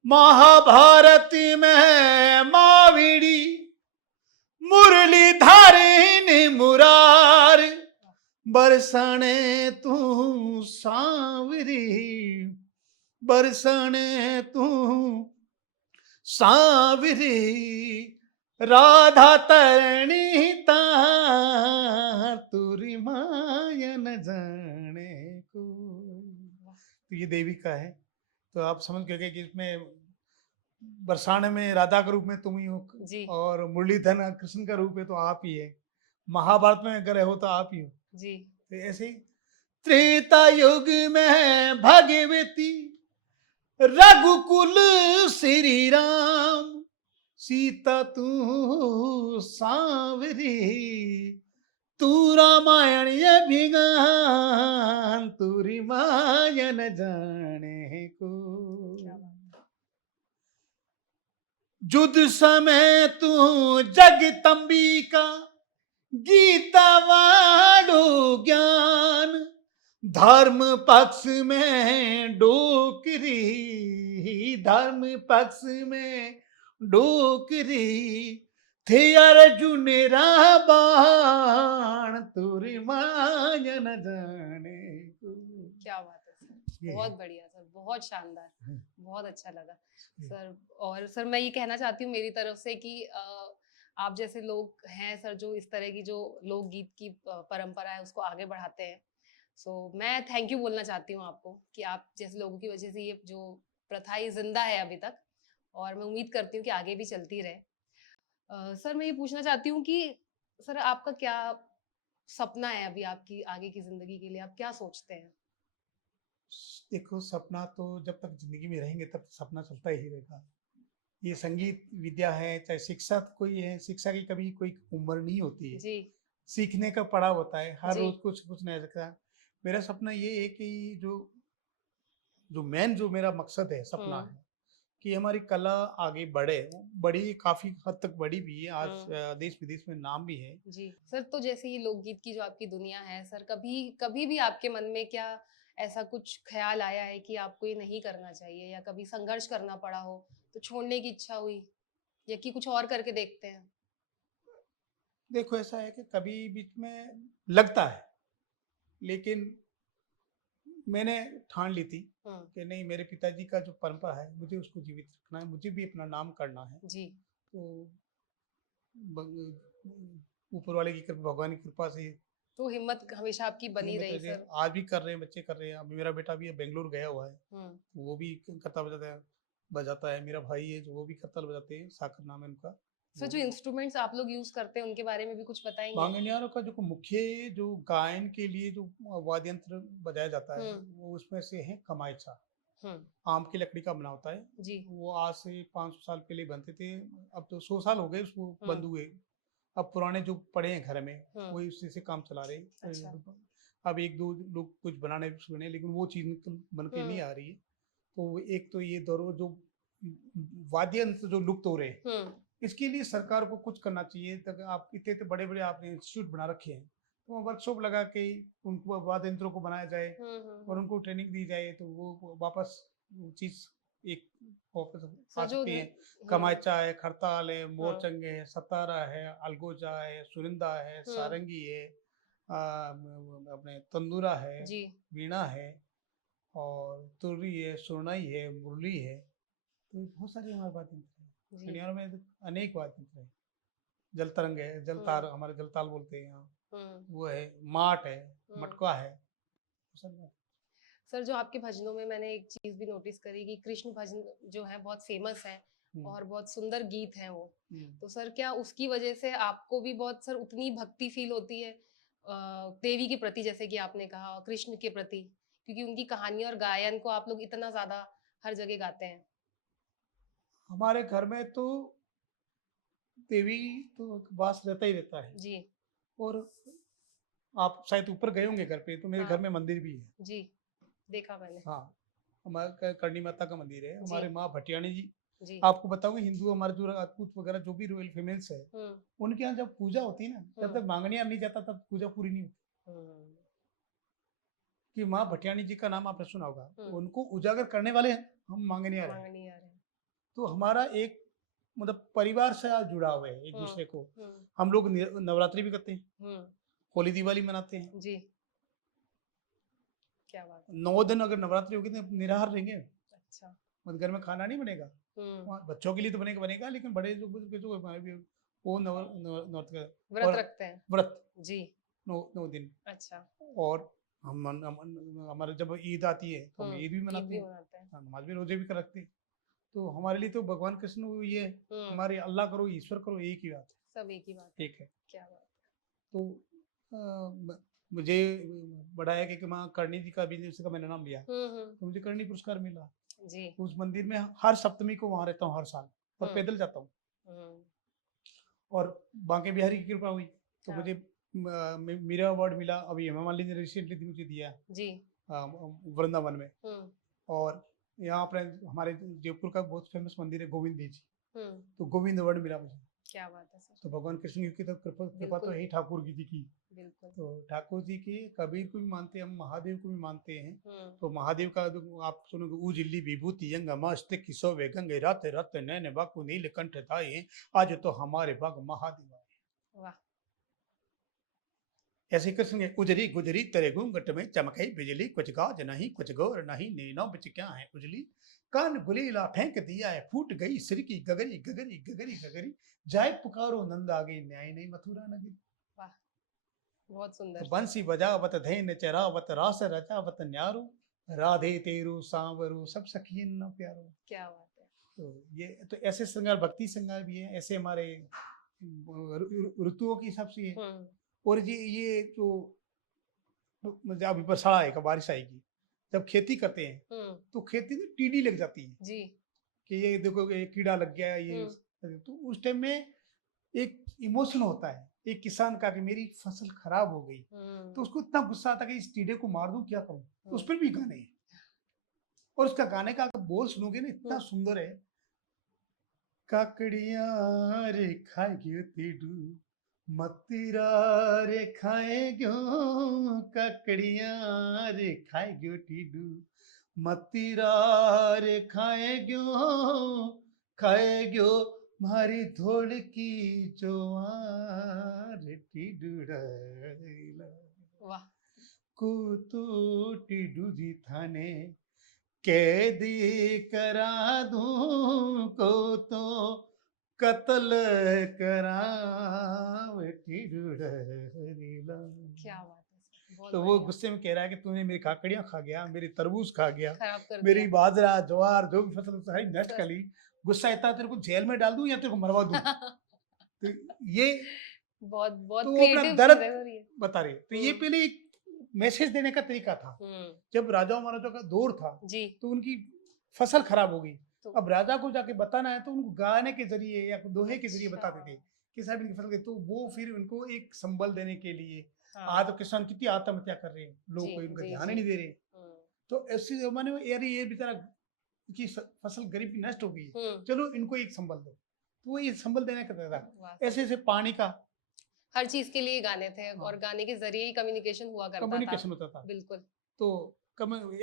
महाभारत में माविड़ी मुरलीधारिणी मुरार बरसने तू सांवरी बरसने तू सांवरी राधा तरणी तार तुरी माया न जाने को तो ये देवी का है तो आप समझ गए कि इसमें बरसाने में राधा के रूप में तुम ही हो जी, और मुरलीधर कृष्ण का रूप है तो आप ही है महाभारत में अगर हो तो आप ही हो जी। तो ऐसे ही त्रेता युग में भगवती रघुकुल श्री राम सीता तू सांवरी तू रामायण ये भिगान तुरी माया न जाने को क्या बात युद्ध समय तू जगदम्बिका गीता वालो ज्ञान धर्म पक्ष में डोकरी धर्म पक्ष में डोकरी थे अर्जुन रावण तुरी माया न जाने को क्या बात है सर! ये बहुत है बढ़िया सर, बहुत शानदार, हम्म, बहुत अच्छा लगा। ये। सर और सर मैं ये कहना चाहती हूँ मेरी तरफ से कि आप जैसे लोग हैं सर जो इस तरह की जो लोकगीत की परंपरा है उसको आगे बढ़ाते हैं। सो मैं थैंक यू बोलना चाहती हूँ आपको कि आप जैसे लोगों की वजह से ये जो प्रथा ये ज़िंदा है अभी तक और मैं उम्मीद करती हूँ कि आगे भी चलती रहे। सर मैं ये पूछना चाहती हूँ कि सर आपका क्या सपना है अभी आपकी आगे की ज़िंदगी के लिए? आप क्या सोचते हैं? देखो सपना तो जब तक जिंदगी में रहेंगे तब सपना चलता ही रहेगा ये संगीत विद्या है चाहे शिक्षा कोई है शिक्षा की कभी कोई उम्र नहीं होती है जी, सीखने का पड़ाव होता है हर जी। रोज कुछ कुछ नया लगता है मेरा सपना ये है कि जो जो मेन जो मेरा मकसद है सपना हुँ, है कि हमारी कला आगे बढ़े बड़ी काफी हद तक बड़ी भी है आज हुँ। देश विदेश में नाम भी है जी। सर तो जैसे ये लोकगीत की जो आपकी दुनिया है सर कभी कभी भी आपके मन में क्या ऐसा कुछ ख्याल आया है कि आपको ये नहीं करना चाहिए, या कभी संघर्ष करना पड़ा हो तो छोड़ने की इच्छा हुई, या कि कुछ और करके देखते हैं? देखो ऐसा है कि कभी बीच में लगता है, लेकिन मैंने ठान ली थी हम्म। कि नहीं, मेरे पिताजी का जो परंपरा है मुझे उसको जीवित रखना है, मुझे भी अपना नाम करना है। जी। तो ऊपर वाले की कृपा, भगवान की कृपा से तो हिम्मत हमेशा आपकी बनी हिम्मत रही रहती है। सर। आज भी कर रहे हैं, बच्चे कर रहे हैं। अभी मेरा बेटा भी बेंगलोर गया हुआ है, हम्म। तो वो भी करता बजाता है। मेरा भाई है जो वो भी करताल बजाते हैं, साकर नाम है उनका। सर, वो जो इंस्ट्रूमेंट्स आप लोग यूज करते हैं उनके बारे में भी कुछ बताएंगे? बांगनियारों का जो मुख्य जो गायन के लिए जो वाद्य यंत्र बजाया जाता है, हम्म। वो उसमें से है कमाइचा। हम्म। आम की लकड़ी का बना होता है। जी। वो आज से 500 साल पहले बनते थे। अब तो 100 साल हो गए उसको बंद हम्म। हुए। अब पुराने जो पड़े हैं घर में, हम्म। वही उसी से काम चला रहे अच्छा। हैं। अब एक दो लोग कुछ बनाने सुने, लेकिन वो चीज़ बन के नहीं हम्म। आ रही है। तो एक तो ये दौर जो वाद्य यंत्र जो लुप्त हो रहे हैं, हम्म। इसके लिए सरकार को कुछ करना चाहिए। तक आप इतने इतने बड़े बड़े आपने इंस्टीट्यूट बना रखे हैं, तो वर्कशॉप लगा के उनको वाद्य यंत्रों को बनाया जाए और हम्म। उनको ट्रेनिंग दी जाए, तो वो वापस वो चीज़ एक वापस आ सर, जो सकती है। हम्म। कमाचा है, खरताल है, हाँ। मोरचंगे है, सतारा है, अलगोजा है, सुरिंदा है, हम्म। सारंगी है, अपने तंदूरा है, जी। वीणा है, और तुररी है, सुरनाई है, मुरली है। तो बहुत सारे हमारे वाद्य यंत्र हैं। जी। मनिहार में तो अनेक वाद्य यंत्र हैं। जल तरंग है, जलतार, हम्म। हमारे जलताल बोलते हैं यहाँ। हम्म। वो है, माट है, हम्म। मटका है। सब सर, जो आपके भजनों में मैंने एक चीज भी नोटिस करी कि कृष्ण भजन जो है बहुत फेमस है हम्म, और बहुत सुंदर गीत हैं वो। हम्म। तो सर, क्या उसकी वजह से आपको भी बहुत सर उतनी भक्ति फील होती है देवी के प्रति, जैसे कि आपने कहा, और कृष्ण के प्रति, क्योंकि उनकी कहानी और गायन को आप लोग इतना ज्यादा हर जगह गाते हैं? हमारे घर में तो देवी तो वास रहता ही रहता है। जी। और आप शायद ऊपर गए होंगे घर पे, तो मेरे घर हाँ। में मंदिर भी है। जी। देखा मैंने। हाँ, हमारे करणी माता का मंदिर है। जी। हमारे माँ भटियाणी जी, जी। आपको बताऊंगे, हिंदू हमारे जो राजपूत वगैरह जो भी रॉयल फेमिल्स है, हम्म। उनके यहाँ जब पूजा होती है ना, जब हम्म। तक मांगनिया नहीं जाता तब पूजा पूरी नहीं होती। हम्म। कि माँ भटियाणी जी का नाम आपने सुना होगा, हम्म। उनको उजागर करने वाले हम मांगनिया रहे। मांगनी आ रहे हैं। तो हमारा एक मतलब परिवार से जुड़ा हुआ है एक हम्म। दूसरे को। हम्म। हम लोग नवरात्रि भी करते हैं, हम्म। होली दिवाली मनाते हैं। जी। क्या बात है। 9 दिन अगर नवरात्रि होगी तो निराहार रहेंगे, अच्छा। मतलब घर में खाना नहीं बनेगा। हम्म। वहाँ बच्चों के लिए तो बनेगा बनेगा, लेकिन बड़े जो बुजुर्ग जो हमारे भी, वो नवरात्र का व्रत और रखते हैं। व्रत जी। 9 दिन। अच्छा। और हमारे जब ईद आती है तो हम ईद भी ईद मनाते भी हैं। मनाते हैं। हाँ, नमाज भी रोजे भी कर रखते हैं। तो हमारे लिए तो भगवान कृष्ण ये हम्म। हमारे अल्लाह करो, ईश्वर करो, एक ही बात सब एक ही बात है, है। एक है। क्या बात तो मुझे बड़ा है कि माँ करणी जी का भी उसका मैंने नाम लिया, है। तो मुझे करणी पुरस्कार मिला। जी। उस मंदिर में हर सप्तमी को वहां रहता हूँ, हर साल, और हम्म। पैदल जाता हूँ। हम्म। और बांके बिहारी की कृपा हुई तो हाँ। मुझे मेरा अवार्ड मिला। अभी हेमा मालिनी ने रिसेंटली मुझे दिया, जी। वृंदावन में। हम्म। और यहाँ अपने हमारे जयपुर का बहुत फेमस मंदिर है गोविंद जी, हम्म। तो गोविंद अवार्ड मिला मुझे। क्या बात है सर। तो भगवान कृष्ण की तो कृपा तो बिल्कुल। है ही, ठाकुर जी की। बिल्कुल। तो ठाकुर जी की, कबीर को भी मानते हैं हम, महादेव को भी मानते हैं। हम्म। तो महादेव का जो आप सुनोगे, उजिल्ली विभूति यंग मस्त किसो वे गंगे रात रत नैन बाकु नीलकंठ धाये, आज तो हमारे बाग महादेव आए। वाह। ऐसे कृष्ण के उजरी गुजरी तेरे घूंघट में चमके बिजली, कुछ गाज नहीं कुछ गौर नहीं, नैनो बिच क्या है उजली। कान गुलीला फेंक दिया है, फूट गई सिर की गगरी गगरी गगरी गगरी, जाय पुकारो नंद आगे, न्याय नहीं मथुरा नगरी। वाह। बहुत सुंदर तो सर। बंसी बजावत धैन चरावत रास रचावत न्यारो, राधे तेरू सांवरू सब सखियन न प्यारो। क्या बात है। तो ये तो ऐसे श्रृंगार, भक्ति श्रृंगार भी है, ऐसे हमारे ऋतुओं के हिसाब से है। हम्म। और ये जो मतलब अभी बरसात आएगा, बारिश आएगी, जब खेती करते हैं हम्म। तो खेती में टीडी लग जाती है जी। कि ये देखो ये कीड़ा लग गया ये। हम्म। तो उस टाइम में एक इमोशन होता है एक किसान का कि मेरी फसल खराब हो गई, तो उसको इतना गुस्सा आता है कि इस टीडे को मार दूं, क्या करूं। तो उस पर भी गाने हैं, और उसका गाने का अगर बोल सुनोगे ना, इतना सुंदर है। काकड़िया रे खाएगी तेडू, मतीरा रे खाए क्यों ककड़ियाँ रे खाए क्यों टीडू, मतीरा रे खाए क्यों मारी धोड़ की जोआर टीडू डैला। वाह। कूतू टीडू जी थाने कैदी करा दूं को तो कत्ल करावे टीडू डैला। क्या बात है सर, बहुत तो वो बढ़िया। गुस्से में कह रहा है कि तूने मेरी काकड़ियां खा गया, मेरी तरबूज खा गया, खराब कर मेरी दिया। बाजरा ज्वार जो भी फसल सारी नष्ट कर ली। गुस्सा इतना तेरे को जेल में डाल दूं या तेरे को मरवा दूं। तो ये बहुत बहुत तो वो अपना क्रिएटिव चीज दर्द है सर ये। बता रहे। तो ये हम्म। पहले एक मैसेज देने का तरीका था। हम्म। जब राजाओं महाराजाओं का दौर था जी। तो उनकी फसल खराब हो गई। तो अब राजा को जाके बताना है तो उनको गाने के जरिए या दोहे के जरिए अच्छा। बताते थे कि साहब इनकी फसल गई। तो वो फिर उनको एक संबल देने के लिए हाँ। आज तो किसान कितनी आत्महत्या कर रहे हैं, लोग जी कोई उनका जी ध्यान ही जी। नहीं दे रहे। तो ऐसे जमाने में यार ये बेचारा की फसल गरीब की नष्ट हो गई, चलो इनको एक संबल दो। तो वो ये संबल देने का था। वाह। ऐसे ऐसे पानी का हर चीज के लिए गाने थे हाँ। और गाने के जरिए ही कम्युनिकेशन हुआ करता था। कम्युनिकेशन होता था। बिल्कुल। तो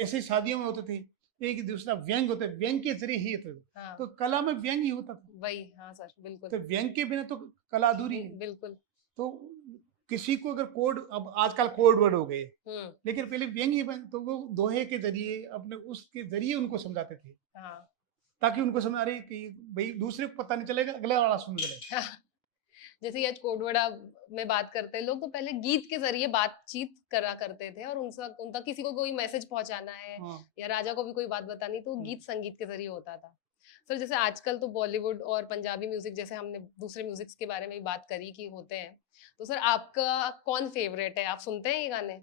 ऐसे ही शादियों में होते थे, एक दूसरा व्यंग होते, व्यंग के जरिए ही होते थे। हाँ। तो कला में व्यंग ही होता था। वही, हाँ सर, बिल्कुल। तो व्यंग के बिना तो कला अधूरी है। बिल्कुल। तो किसी को अगर कोड, अब आजकल कोड वर्ड हो गए, लेकिन पहले व्यंग ही तो वो दोहे के जरिए अपने उसके जरिए उनको समझाते थे। हाँ। ताकि उनको समझ आ रही कि भाई दूसरे को पता नहीं चलेगा, अगला वाला सुन ले। जैसे ये आज कोडवर्ड में बात करते हैं लोग, तो पहले गीत के जरिए बातचीत करा करते थे और उन तक किसी को कोई मैसेज पहुंचाना है हाँ। या राजा को भी कोई बात बतानी, तो गीत संगीत के जरिए होता था। सर जैसे आजकल तो बॉलीवुड और पंजाबी म्यूजिक, जैसे हमने दूसरे म्यूजिक्स के बारे में भी बात करी कि होते हैं, तो सर आपका कौन फेवरेट है? आप सुनते हैं ये गाने?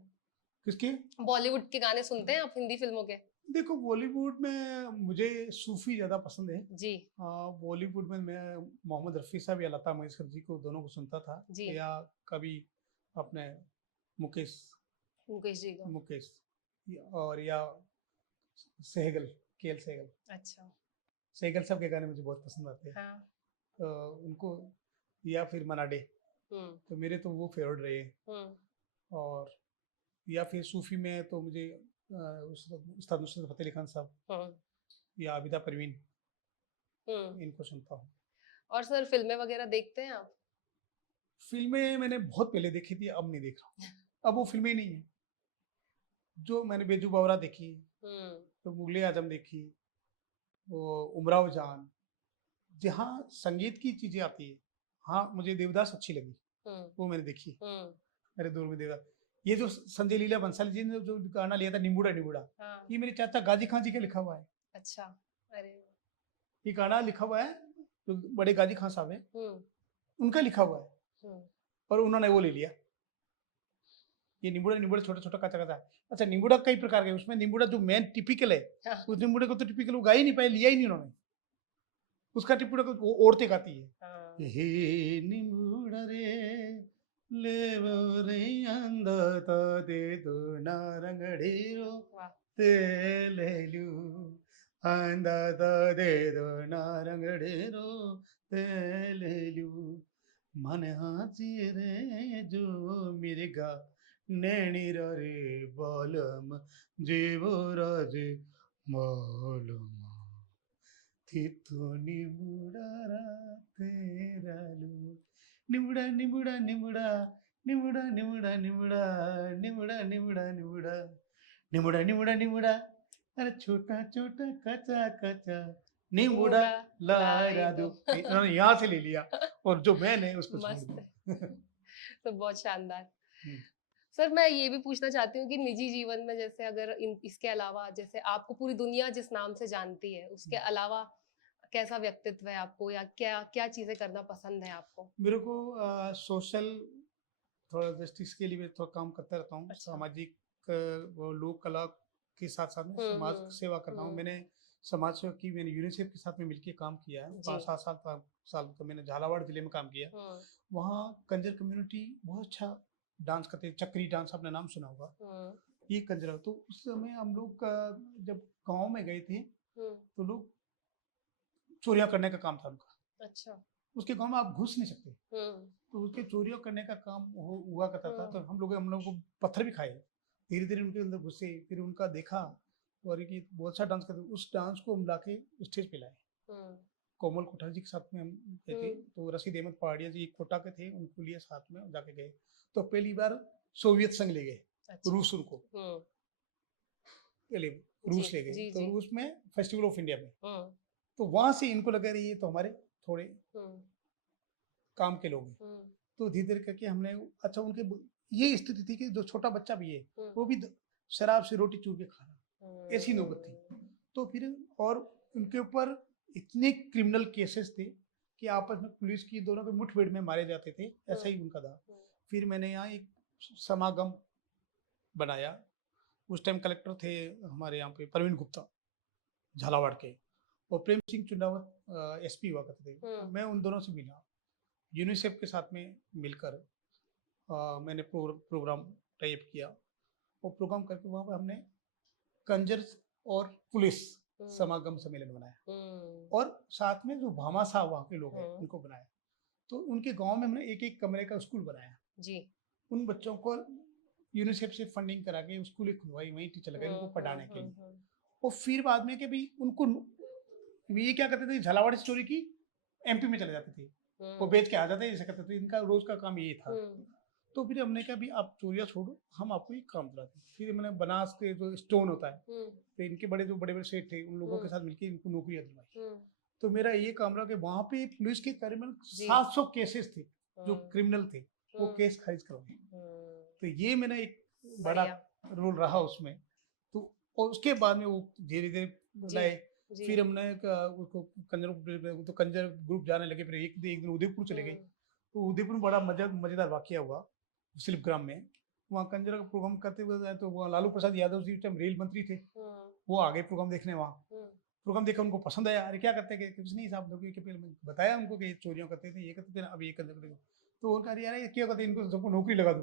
किसके? बॉलीवुड के गाने सुनते हैं आप, हिंदी फिल्मों के? देखो बॉलीवुड में मुझे सूफी ज्यादा पसंद है। जी। बॉलीवुड में मैं मोहम्मद रफ़ी साहब या लता मंगेशकर जी को, दोनों को सुनता था। जी। या कभी अपने मुकेश मुकेश जी को। मुकेश और या सहगल, के एल सहगल। अच्छा। सहगल साहब के गाने मुझे बहुत पसंद आते हैं। हाँ। तो उनको, या फिर मनाडे, तो मेरे तो वो फेवरेट रहे हैं। और या फिर सूफी में तो मुझे उस्ताद नुसरत फतेह अली खान साहब या आबिदा परवीन, इनको सुनता हूँ। और सर फिल्में वगैरह देखते हैं आप? फिल्में मैंने बहुत पहले देखी थी, अब नहीं देख रहा हूँ। अब वो फिल्में नहीं है। जो मैंने बेजू बावरा देखी, तो मुगले आजम देखी, वो उमराव जान, जहाँ संगीत की चीजें आती है। हाँ, मुझे देवदास अच्छी लगी, वो मैंने देखी। मेरे दौर में देवदास, ये जो संजय लीला बंसल जी ने जो गाना लिया था निम्बूडा निम्बूडा, ये मेरे चाचा गाजी खान जी का लिखा हुआ है। अच्छा। अरे ये गाना लिखा हुआ है, तो बड़े गाजी खान साहब है, उनका लिखा हुआ है, और उन्होंने वो ले लिया। ये निम्बूडा निम्बूडा छोटा छोटा कच्चा कच्चा। अच्छा, निम्बूडा कई प्रकार के, उसमें निम्बूडा जो मेन टिपिकल है, उस निम्बूडे को तो टिपिकल वो गा ही नहीं पाए, लिया ही नहीं उन्होंने। उसका टिप्पणी को वो औरतें गाती है। हे निम्बूडा रे लेवो रे अंदता दे दो नारंगड़ीरो तेलेलू, अंदता दे दो नारंगड़ीरो तेलेलू, मन हाथी रे जो मिर्गा नैनी रे बालम जीवो राजे मालूम तितो निमुडारा तेरालू, निमुडा निमुडा निमुडा निमुडा निमुडा निमुडा निमुडा निमुडा निमुडा निमुडा निमुडा निमुडा, अरे छोटा छोटा कच्चा कच्चा निमुडा लारा दो। इन्होंने यहाँ से ले लिया और जो मैंने उसको छोड़ मस्त दिया। तो बहुत शानदार। सर मैं ये भी पूछना चाहती हूँ कि निजी जीवन में, जैसे अगर इसके अलावा, जैसे आपको पूरी दुनिया जिस नाम से जानती है, उसके अलावा कैसा व्यक्तित्व है आपको, या क्या क्या चीजें करना पसंद है आपको? मेरे को सोशल थोड़ा जस्टिस के लिए थोड़ा काम करता रहता हूँ। अच्छा। सामाजिक वो लोक कला के साथ साथ में समाज सेवा करता हूँ। मैंने समाज सेवा की, मैंने यूनिसेफ के साथ में मिलकर काम किया है। 5-7 साल तो मैंने झालावाड़ जिले में काम किया। वहाँ कंजर कम्युनिटी बहुत अच्छा डांस करते हैं। चक्री डांस, आपने नाम सुना होगा। ये कंजरा, तो उस समय हम लोग जब गांव में गए थे तो लोग चोरियां करने का काम था उनका। अच्छा। उसके गांव में आप घुस नहीं सकते, तो तो उसके चोरियों करने का काम हुआ करता था। तो हम लोग को पत्थर भी खाए, धीरे धीरे उनके अंदर घुसे, फिर उनका देखा और कि बहुत अच्छा डांस करते, उस डांस को हम लाके स्टेज पे लाए। कोमल कोठारी जी के साथ में हम गए थे, तो रशीद अहमद पहाड़िया जी कोटा के थे, उनको लिए साथ में जाके गए। तो पहली बार सोवियत संघ ले गए, अच्छा। रूस उनको पहले रूस ले गए, तो रूस में फेस्टिवल ऑफ इंडिया में, तो वहां से इनको लगा रही है तो हमारे थोड़े काम के लोग हैं। तो धीरे धीरे करके हमने, अच्छा उनके ये स्थिति थी कि जो छोटा बच्चा भी है वो भी शराब से रोटी चूर के खा रहा, ऐसी नौबत थी। तो फिर और उनके ऊपर इतने क्रिमिनल केसेस थे कि आपस में पुलिस की दोनों के मुठभेड़ में मारे जाते थे, ऐसा ही उनका था। फिर मैंने यहाँ एक समागम बनाया, उस टाइम कलेक्टर थे हमारे यहाँ पे प्रवीण गुप्ता झालावाड़ के, और प्रेम सिंह चुंडावत एसपी हुआ करते थे। मैं उन दोनों से मिला, यूनिसेफ के साथ में मिलकर मैंने प्रोग्राम टाइप किया, और प्रोग्राम करके वहाँ पर हमने कंजर्स और पुलिस समागम सम्मेलन बनाया, और साथ में जो भामाशाह वहाँ के लोग हैं उनको बनाया। तो उनके गांव में हमने एक एक कमरे का स्कूल बनाया जी। उन बच्चों को यूनिसेफ से फंडिंग करा के स्कूल खुलवाई, वहीं टीचर लगाए उनको पढ़ाने के लिए। और फिर बाद में कि भी उनको ये क्या करते थे, झालावाड़ से चोरी की एमपी में चले जाते थे, वो बेच के आ जाते, ऐसा करते थे, इनका रोज का काम ये था। तो फिर हमने कहा भी आप चोरियां छोड़ो, हम आपको एक काम दिलाते हैं। फिर मैंने बनास के जो स्टोन होता है, तो इनके बड़े बड़े सेठ थे, उन लोगों के साथ मिलकर इनको नौकरियां दिलवाई। तो मेरा ये काम रहा कि वहां पे पुलिस के करीबन 700 केसेस थे जो क्रिमिनल थे, वो केस खारिज करवाए। तो ये मेरा एक बड़ा रोल रहा उसमें। तो और उसके बाद में वो धीरे धीरे लाए, फिर हमने उसको कंजर ग्रुप जाने लगे, फिर एक दिन उदयपुर चले गए। तो उदयपुर में बड़ा मजेदार वाकया हुआ, शिल्प ग्राम में। वहाँ कंजर का प्रोग्राम करते हुए तो वहाँ लालू प्रसाद यादव जी टाइम रेल मंत्री थे, वो आ गए प्रोग्राम देखने। वहाँ प्रोग्राम देखा, उनको पसंद आया। अरे क्या करते हैं, कुछ नहीं साहब, पहले बताया उनको कि चोरियां करते थे, ये करते थे, अब ये करते थे। तो उनका यार ये क्या करते, इनको सबको नौकरी लगा दो।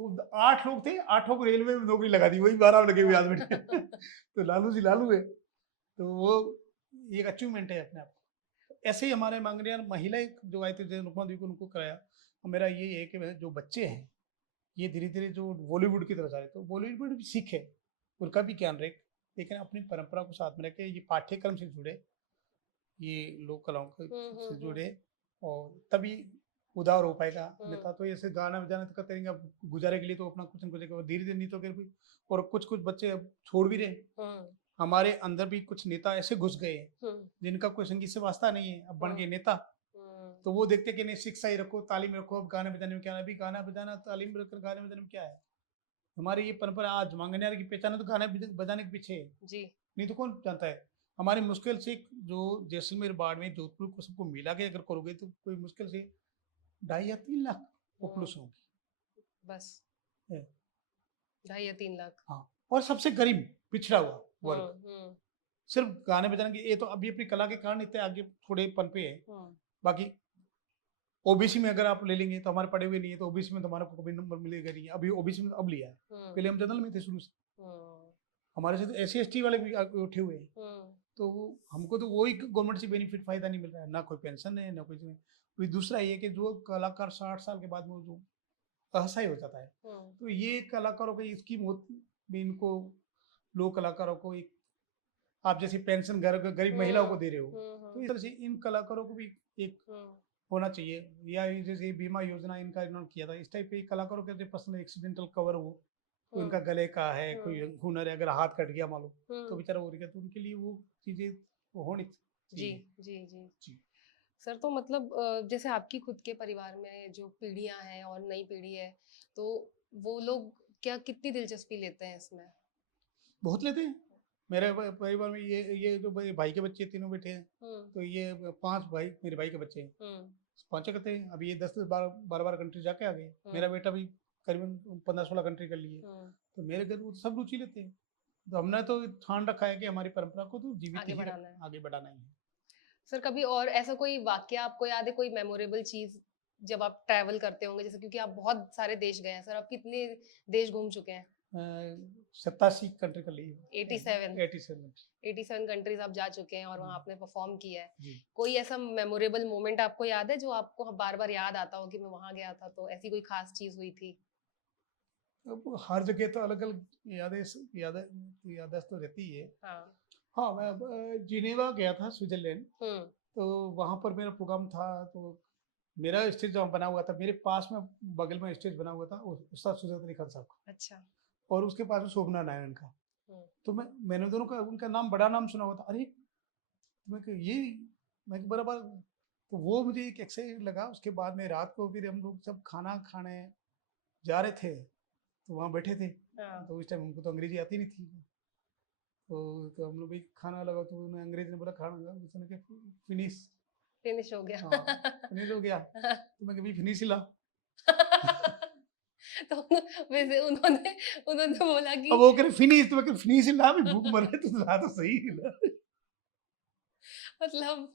तो 8 लोग थे, 8 को रेलवे में नौकरी लगा दी, वही 12 लगे हुए आदमी। तो लालू जी लालू है, तो वो एक अचीवमेंट है अपने आप। ऐसे ही हमारे मांगलियान महिलाएं जो आए थे, रुकमा देवी को, उनको कराया। मेरा ये है कि जो बच्चे हैं ये धीरे धीरे जो बॉलीवुड की तरफ जा रहे, तो बॉलीवुड भी सीखे, उनका भी ज्ञान रहे, लेकिन अपनी परंपरा को साथ में रखे, ये पाठ्यक्रम से जुड़े, ये लोक कलाओं से जुड़े, और तभी उदार हो पाएगा। अन्यथा तो ऐसे गाना बजाना तो करते रहेंगे गुजारे के लिए, तो अपना कुछ न कुछ धीरे धीरे, नहीं तो फिर भी। और कुछ कुछ बच्चे अब छोड़ भी रहे, हमारे अंदर भी कुछ नेता ऐसे घुस गए जिनका कोई संगीत से वास्ता नहीं है, अब बन गए नेता। तो वो देखते कि नहीं, शिक्षा ही रखो, तालीम रखो, अब गाने बजाने में क्या है, अभी गाना बजाना तालीम रखकर गाने बजाने में क्या है। हमारी ये परंपरा आज मांगनियार की पहचान है तो गाने बजाने के पीछे है जी, नहीं तो कौन जानता है। हमारी मुश्किल से जो जैसलमेर, बाड़मेर, जोधपुर को सबको मिला के अगर करोगे तो कोई मुश्किल से 2.5 या 3 लाख पॉपुलेशन होगी बस, 2.5 या 3 लाख। हाँ, और सबसे गरीब पिछड़ा हुआ वर्ग, सिर्फ गाने बजाने की, ये तो अभी अपनी कला के कारण इतने आगे थोड़े पनपे है। बाकी ओबीसी में अगर आप ले लेंगे तो हमारे पढ़े हुए नहीं है, तो ओबीसी में तो हमारा कभी नंबर मिलेगा नहीं। अभी ओबीसी में अब लिया है, पहले हम जनरल में थे शुरू से। हमारे से तो SC ST वाले भी उठे हुए हैं, तो हमको तो वही गवर्नमेंट से बेनिफिट फायदा नहीं मिल रहा है, ना कोई पेंशन है ना कोई दूसरा ये कि जो कलाकार 60 साल के बाद में जो असहाय हो जाता है, तो ये कलाकारों की स्कीम भी, इनको लोक कलाकारों को एक आप जैसे पेंशन गरीब महिलाओं को दे रहे हो, तो इस तरह से इन कलाकारों को भी एक होना चाहिए। या जैसे बीमा योजना इनका इन्होंने किया था, इस टाइप के कलाकारों के पर्सनल एक्सीडेंटल कवर हो, तो इनका गले का है, कोई हुनर है, अगर हाथ कट गया मान लो तो बेचारा हो गया, तो उनके लिए वो चीजें होनी चाहिए। जी जी जी सर, तो मतलब जैसे आपकी खुद के परिवार में जो पीढ़ियां हैं और नई पीढ़ी है, तो वो लोग क्या कितनी दिलचस्पी लेते हैं इसमें? बहुत लेते हैं। मेरे परिवार में ये जो भाई के बच्चे तीनों बैठे हैं, तो ये 5 भाई मेरे भाई के बच्चे हैं, 5 करते हैं। अभी ये 10-12 कंट्री जाके आ गए। मेरा बेटा भी करीबन 15-16 कंट्री कर लिए। तो मेरे घर वो सब रुचि लेते हैं। तो हमने तो ठान रखा है कि हमारी परंपरा को तो जीवित आगे बढ़ाना ही है। सर, कभी और ऐसा कोई वाकया आपको याद है, कोई मेमोरेबल चीज जब आप ट्रैवल करते होंगे, जैसे क्योंकि आप बहुत सारे देश गए हैं सर, आप कितने देश घूम चुके हैं? 87 कंट्री कर ली है। 87 87 87 कंट्रीज आप जा चुके हैं और वहाँ हम्म, आपने परफॉर्म किया है। जी। कोई ऐसा मेमोरेबल मोमेंट आपको याद है जो आपको बार बार याद आता हो कि मैं वहाँ गया था, तो ऐसी कोई खास चीज हुई थी? अब हर जगह तो अलग अलग यादें यादें तो रहती ही है। हाँ। हाँ, मैं अब जिनेवा गया था, स्विट्जरलैंड। हम्म। तो वहाँ पर मेरा प्रोग्राम था, तो मेरा स्टेज जहाँ बना हुआ था, मेरे पास में बगल में स्टेज बना हुआ था उस्ताद सुजात अली खान साहब का, अच्छा। और उसके पास में शोभना नारायण का। हम्म। तो मैंने दोनों का उनका नाम बड़ा नाम सुना हुआ था। अरे मैं कहा, ये मैं कहा, बराबर। तो वो मुझे एक एक्साइट लगा। उसके बाद में रात को फिर हम लोग सब खाना खाने जा रहे थे, तो वहाँ बैठे थे। हाँ। तो उस टाइम उनको तो अंग्रेजी आती नहीं थी। तो हम लोग भी खाना लगा, तो उन्हें अंग्रेजी ने बोला खाना, उसने कहा फिनिश। फिनिश हो गया। हाँ, फिनिश हो गया। तो मैं कभी फिनिश ही ला। तो वैसे उन्होंने उन्होंने बोला कि अब वो कह रहे फिनिश, तो मैं कह फिनिश ही ला, भूख मर रहे तो ला तो सही ला। मतलब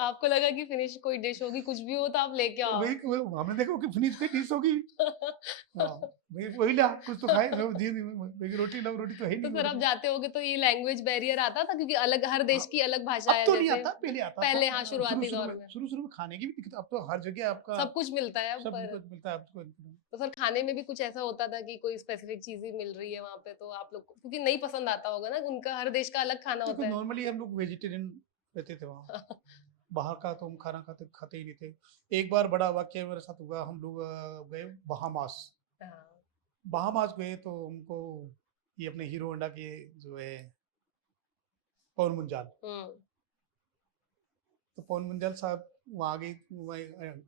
आपको लगा कि फिनिश कोई डिश होगी, कुछ भी हो तो आप लेके आओ। हमने देखा कि फिनिश कोई डिश होगी। हाँ, वही वही ला, कुछ तो खाए सब जी। रोटी ला, रोटी तो है तो नहीं सर मेरे आप पास। जाते होगे तो ये लैंग्वेज बैरियर आता था, क्योंकि अलग हर हाँ, देश की अलग भाषा अब है तो नहीं जैसे आता, पहले आता था। पहले, हाँ, शुरू शुरुआती शुरू दौर में में शुरू शुरू में खाने की भी दिक्कत। अब तो हर जगह आपका सब कुछ मिलता है सब पर। कुछ मिलता है आपको। तो सर खाने में भी कुछ ऐसा होता था कि कोई स्पेसिफिक चीज ही मिल रही है वहां पे तो आप लोग को क्योंकि नहीं पसंद आता होगा ना, उनका हर देश का अलग खाना देखो, होता है। नॉर्मली हम लोग वेजिटेरियन रहते थे वहाँ। बाहर का तो हम खाना खाते ही नहीं थे। एक बार बड़ा वाक्य मेरे साथ हुआ। हम लोग गए बहामास। हाँ। बहामास गए तो हमको ये अपने हीरो होंडा के जो है पवन मुंजाल। हम्म। तो पवन मुंजाल साहब वहाँ गए,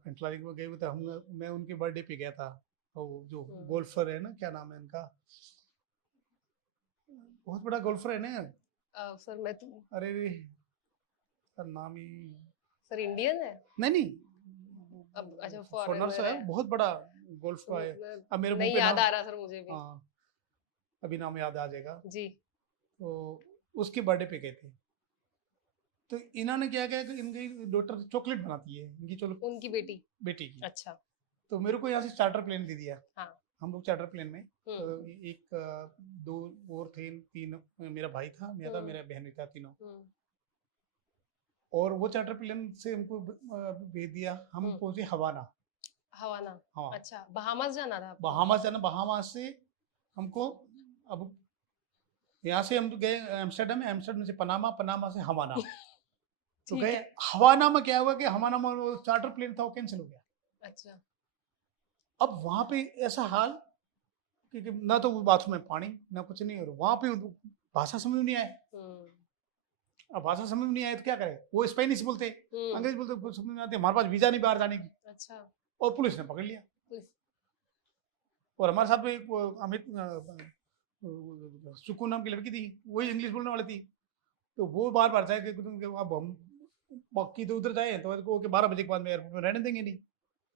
एंटलारिंग में गए हुए थे हम। मैं उनके बर्थडे पे गया था। तो जो हम्म। गोल्फर है ना, क्या नाम है इनका, बहुत बड़ा गोल्फर है ना। सर मैं तो अरे सर नाम ही सर इंडियन है। नहीं नहीं, अब अच्छा फॉरनर फॉरेनर है, है। बहुत बड़ा गोल्फ तो का है। अब मेरे मुंह नहीं पे याद नाम, आ रहा सर मुझे भी। हाँ, अभी नाम याद आ जाएगा। जी। तो उसके बर्थडे पे गए थे। तो इन्होंने क्या किया कि इनकी डॉटर चॉकलेट बनाती है, इनकी चलो उनकी बेटी। बेटी की। अच्छा। तो मेरे को यहाँ से चार्टर प्लेन दे दिया। हाँ। हम लोग चार्टर प्लेन में, तो हम्म। एक दो और थे, तीन, मेरा भाई था, मैं था, हम्म। मेरा बहन भी था, तीनों। हम्म। और वो चार्टर प्लेन से हमको भेज दिया। हम हम्म। पहुंचे हवाना। हवाना। हाँ, अच्छा, बहामास जाना था आपको। बहामास जाना। बहामास से हमको, अब यहाँ से हम गए एम्स्टर्डम, एम्स्टर्डम से पनामा, पनामा से हवाना। तो ठीक गए है। हवाना में, क्या हुआ कि हवाना में वो चार्टर प्लेन था, वो कैंसिल हो गया। अच्छा। अब वहां पे ऐसा हाल कि ना तो बाथरूम में पानी, ना कुछ नहीं। और वहां पे भाषा समझ में नहीं आए। हम्म। अब भाषा समझ में नहीं आए तो क्या करे, वो स्पेनिश बोलते, हम्म। अंग्रेज बोलते, कुछ समझ में नहीं आते। हमारे पास वीजा नहीं बाहर जाने की। अच्छा। और पुलिस ने पकड़ लिया। पुलिस। और हमारे साथ में एक अमित सुकून नाम की लड़की थी, वही इंग्लिश बोलने वाली थी। तो वो बार बार चाहे कि अब हम बाकी तो उधर जाए तो 12 बजे के बाद में एयरपोर्ट में रहने देंगे नहीं।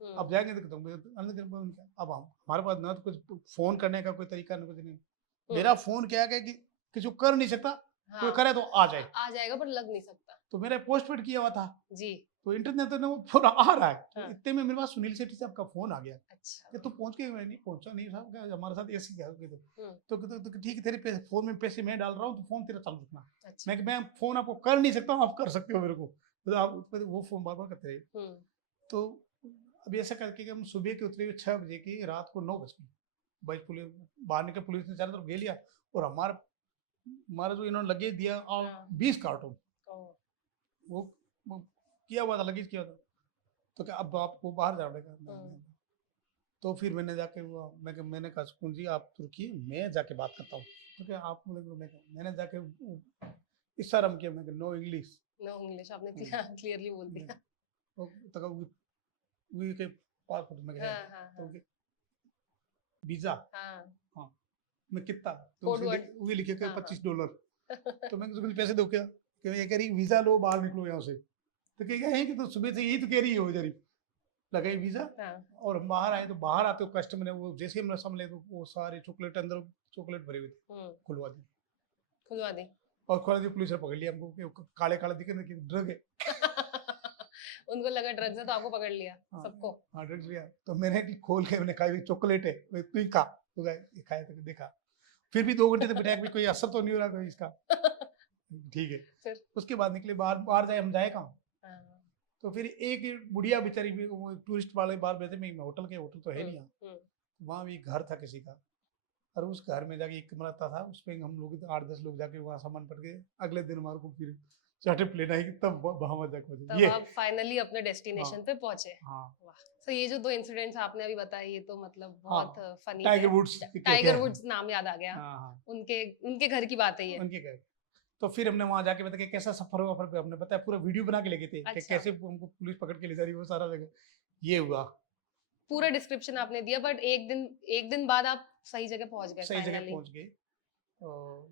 अब हम्म। जाएंगे तो अब हम, हमारे पास ना तो कुछ फोन करने का कोई तरीका, ना कुछ नहीं। हम्म। मेरा फोन क्या है कि किसी को कर नहीं सकता, कोई हाँ, करे तो आ जाए। आ जाएगा पर लग नहीं सकता। तो मेरा पोस्ट पेड किया हुआ था, जी। तो इंटरनेट तो वो फोन आ रहा है। तो हाँ। इतने में मेरे पास सुनील शेट्टी साहब का फोन आ गया अच्छा। कि तू पहुंच के, मैं नहीं पहुंचा, नहीं साहब क्या हमारे साथ ऐसी क्या हुई। हम्म। तो ठीक है, तेरे फोन में पैसे मैं डाल रहा हूँ, तो फोन तेरा चालू रखना। अच्छा। मैं फोन आपको कर नहीं सकता हूँ, आप कर सकते हो मेरे को। तो आप वो फोन बार बार करते रहे। हम्म। तो अभी ऐसा करके कि हम सुबह के उतरे 6 बजे की, रात को 9 बज गई। भाई पुलिस बाहर निकल, पुलिस ने चारों तरफ घेर लिया। और हमारा हमारा जो इन्होंने लगेज दिया हाँ। 20 कार्टून, ओ। वो किया हुआ था, लगेज किया था। तो क्या अब आपको बाहर जाना पड़ेगा। हम्म। तो फिर मैंने जाके वो मैंने कहा सुकून जी आप रुकिए, मैं जाके बात करता हूँ। तो क्या आप मैंने जाके इशारा किया, मैं नो इंग्लिश। नो इंग्लिश आपने क्लियरली बोल दिया। वी के पासपोर्ट में गया। हाँ हाँ तो हाँ। वीजा, हाँ। हाँ, मैं कितना, तो कोड वर्ड। वो लिखे हाँ हाँ। $25। तो मैं उसको पैसे दो क्या, कि ये कह रही वीजा लो, बाहर निकलो यहाँ से। तो कह है कि तो सुबह से यही तो कह रही है वो इधर ही लगाई वीजा। हाँ। और हम बाहर आए, तो बाहर आते हो कस्टमर ने वो जैसे ही हमने सामने, तो वो सारे चॉकलेट अंदर चॉकलेट भरे हुए थे, खुलवा दी। खुलवा दी। और खुलवा दी, पुलिस ने पकड़ लिया हमको कि काले काले दिखे ना कि ड्रग है। उनको लगा ड्रग्स है तो आपको पकड़ लिया हाँ, सबको। हाँ ड्रग्स लिया। तो मैंने खोल के मैंने कहा चॉकलेट है, तू ही खा। तो खाया तो देखा, फिर भी 2 घंटे तक बैठा कि कोई असर तो नहीं हो रहा कोई इसका। ठीक है। फिर? उसके बाद निकले बाहर, बाहर जाए, हम जाए कहाँ? हाँ, तो फिर एक बुढ़िया बेचारी भी, वो टूरिस्ट वाले बाहर बैठे, मैं होटल तो है नहीं यहाँ। हम्म, वहाँ भी घर था किसी का, और उस घर में जाके एक कमरा था, उसपे हम लोग 8-10 लोग जाके वहाँ सामान पड़ गए। अगले दिन हमारे को फिर चार्टर प्लेन आई, तब वहाँ मजा को तब ये। आप फाइनली अपने डेस्टिनेशन हाँ। पे पहुंचे। हाँ वाह। तो ये जो 2 इंसिडेंट्स आपने अभी बताए, ये तो मतलब हाँ, बहुत फनी टाइगर थे। वुड्स टाइगर वुड्स नाम याद आ गया। हाँ हाँ, उनके उनके घर की बात है ये। उनके घर। तो फिर हमने वहाँ जाके बताया कि कैसा सफर हुआ, फिर हमने बताया, पूरा वीडियो बना के लेके थे कि अच्छा। कैसे हमको पुलिस पकड़ के ले जा रही है, वो सारा जगह ये हुआ। पूरा डिस्क्रिप्शन आपने दिया, बट एक दिन बाद आप सही जगह पहुंच गए सही जगह फाइनली। पहुंच गए, और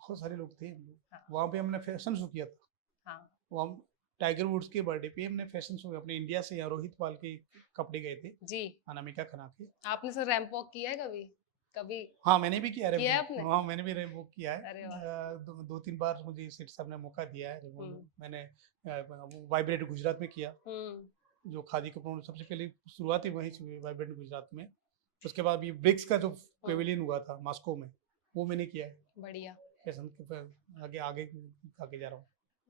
बहुत सारे लोग थे। हाँ। वहाँ पे हमने फैशन शो किया था। हाँ। वहाँ टाइगर वुड्स के बर्थडे पे हमने फैशन शो, अपने इंडिया से, यहाँ रोहित पाल के कपड़े गए थे, जी। अनामिका खन्ना के। आपने सर रैंप वॉक किया है कभी? कभी हाँ मैंने भी किया किया है आपने? हाँ मैंने भी रैंप वॉक किया है। अरे वाह। 2-3 बार मुझे सेठ साहब ने मौका दिया है। हम्म। मैंने वाइब्रेट गुजरात में किया, हम्म। जो खादी कपड़ों, सबसे पहले शुरुआत ही वहीं से हुई, वाइब्रेंट गुजरात में। उसके बाद ये ब्रिक्स का जो पेविलियन हुआ था मॉस्को में, वो मैंने किया है। बढ़िया। फैशन के आगे आगे आगे जा रहा हूँ।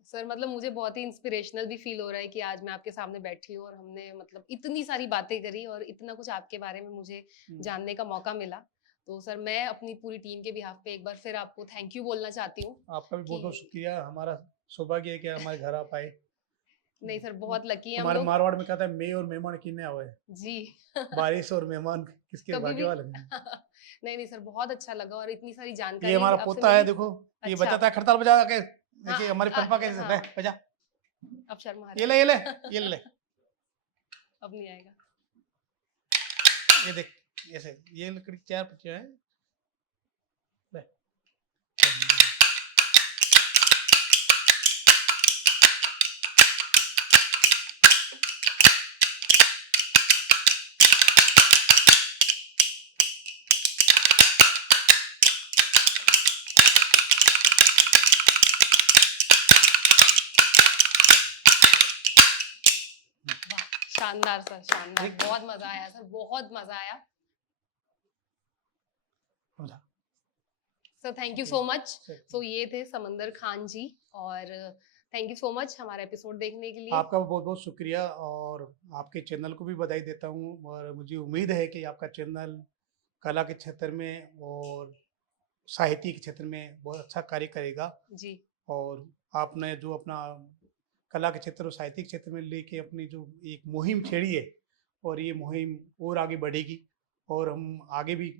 सर मतलब मुझे बहुत ही इंस्पिरेशनल भी फील हो रहा है कि आज मैं आपके सामने बैठी हूँ और हमने मतलब इतनी सारी बातें करी और इतना कुछ आपके बारे में मुझे जानने का मौका मिला। तो सर मैं अपनी पूरी टीम के बिहाफ पे एक बार फिर आपको थैंक यू बोलना चाहती हूँ। आपका भी बहुत बहुत शुक्रिया। हमारा सौभाग्य है कि हमारे घर आप आए। नहीं सर, बहुत लकी है हम हमारे लोग। मारवाड़ में कहता है, मैं और मेहमान किन्ने आवे। जी। बारिश और मेहमान किसके कभी भाग्य भी। वाले हैं। नहीं सर, बहुत अच्छा लगा और इतनी सारी ये जानकारी हमारा आपसे पोता है, मिली। देखो ये अच्छा। बजाता है खड़ताल, बजा के हाँ, देखिए हमारे पंपा कैसे चलता है, बजा। अब शर्मा आ ये रहा है। ले ये ले अब नहीं आएगा। ये देख, ऐसे ये लकड़ी 4 पत्तियां हैं। ले। वाह, शानदार सर, शानदार। देख। बहुत मजा आया सर, बहुत मजा आया। समझा। Sir thank you Okay. So much. Sure. सो ये थे समंदर खान जी, और थैंक यू सो मच हमारा एपिसोड देखने के लिए। आपका बहुत बहुत शुक्रिया, और आपके चैनल को भी बधाई देता हूँ, और मुझे उम्मीद है कि आपका चैनल कला के क्षेत्र में और साहित्य के क्षेत्र में बहुत अच्छा कार्य करेगा। जी। और आपने जो अपना कला के क्षेत्र और साहित्य के क्षेत्र में लेके अपनी जो एक मुहिम छेड़ी है, और ये मुहिम और आगे बढ़ेगी, और हम आगे भी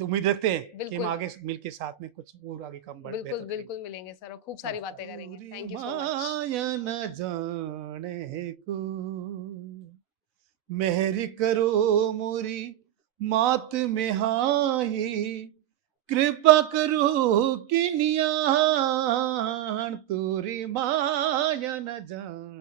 उम्मीद रखते हैं कि हम बिल्कुल। आगे मिलके साथ में कुछ और आगे काम बढ़ बिल्कुल बेहतर करेंगे। बिल्कुल मिलेंगे सर, और खूब सारी बातें करेंगे। पूरी थैंक यू सो मच। माया न जाने को, मेहर करो मोरी मात में हाई, कृपा करो कि नियाण तोरी माया न जाने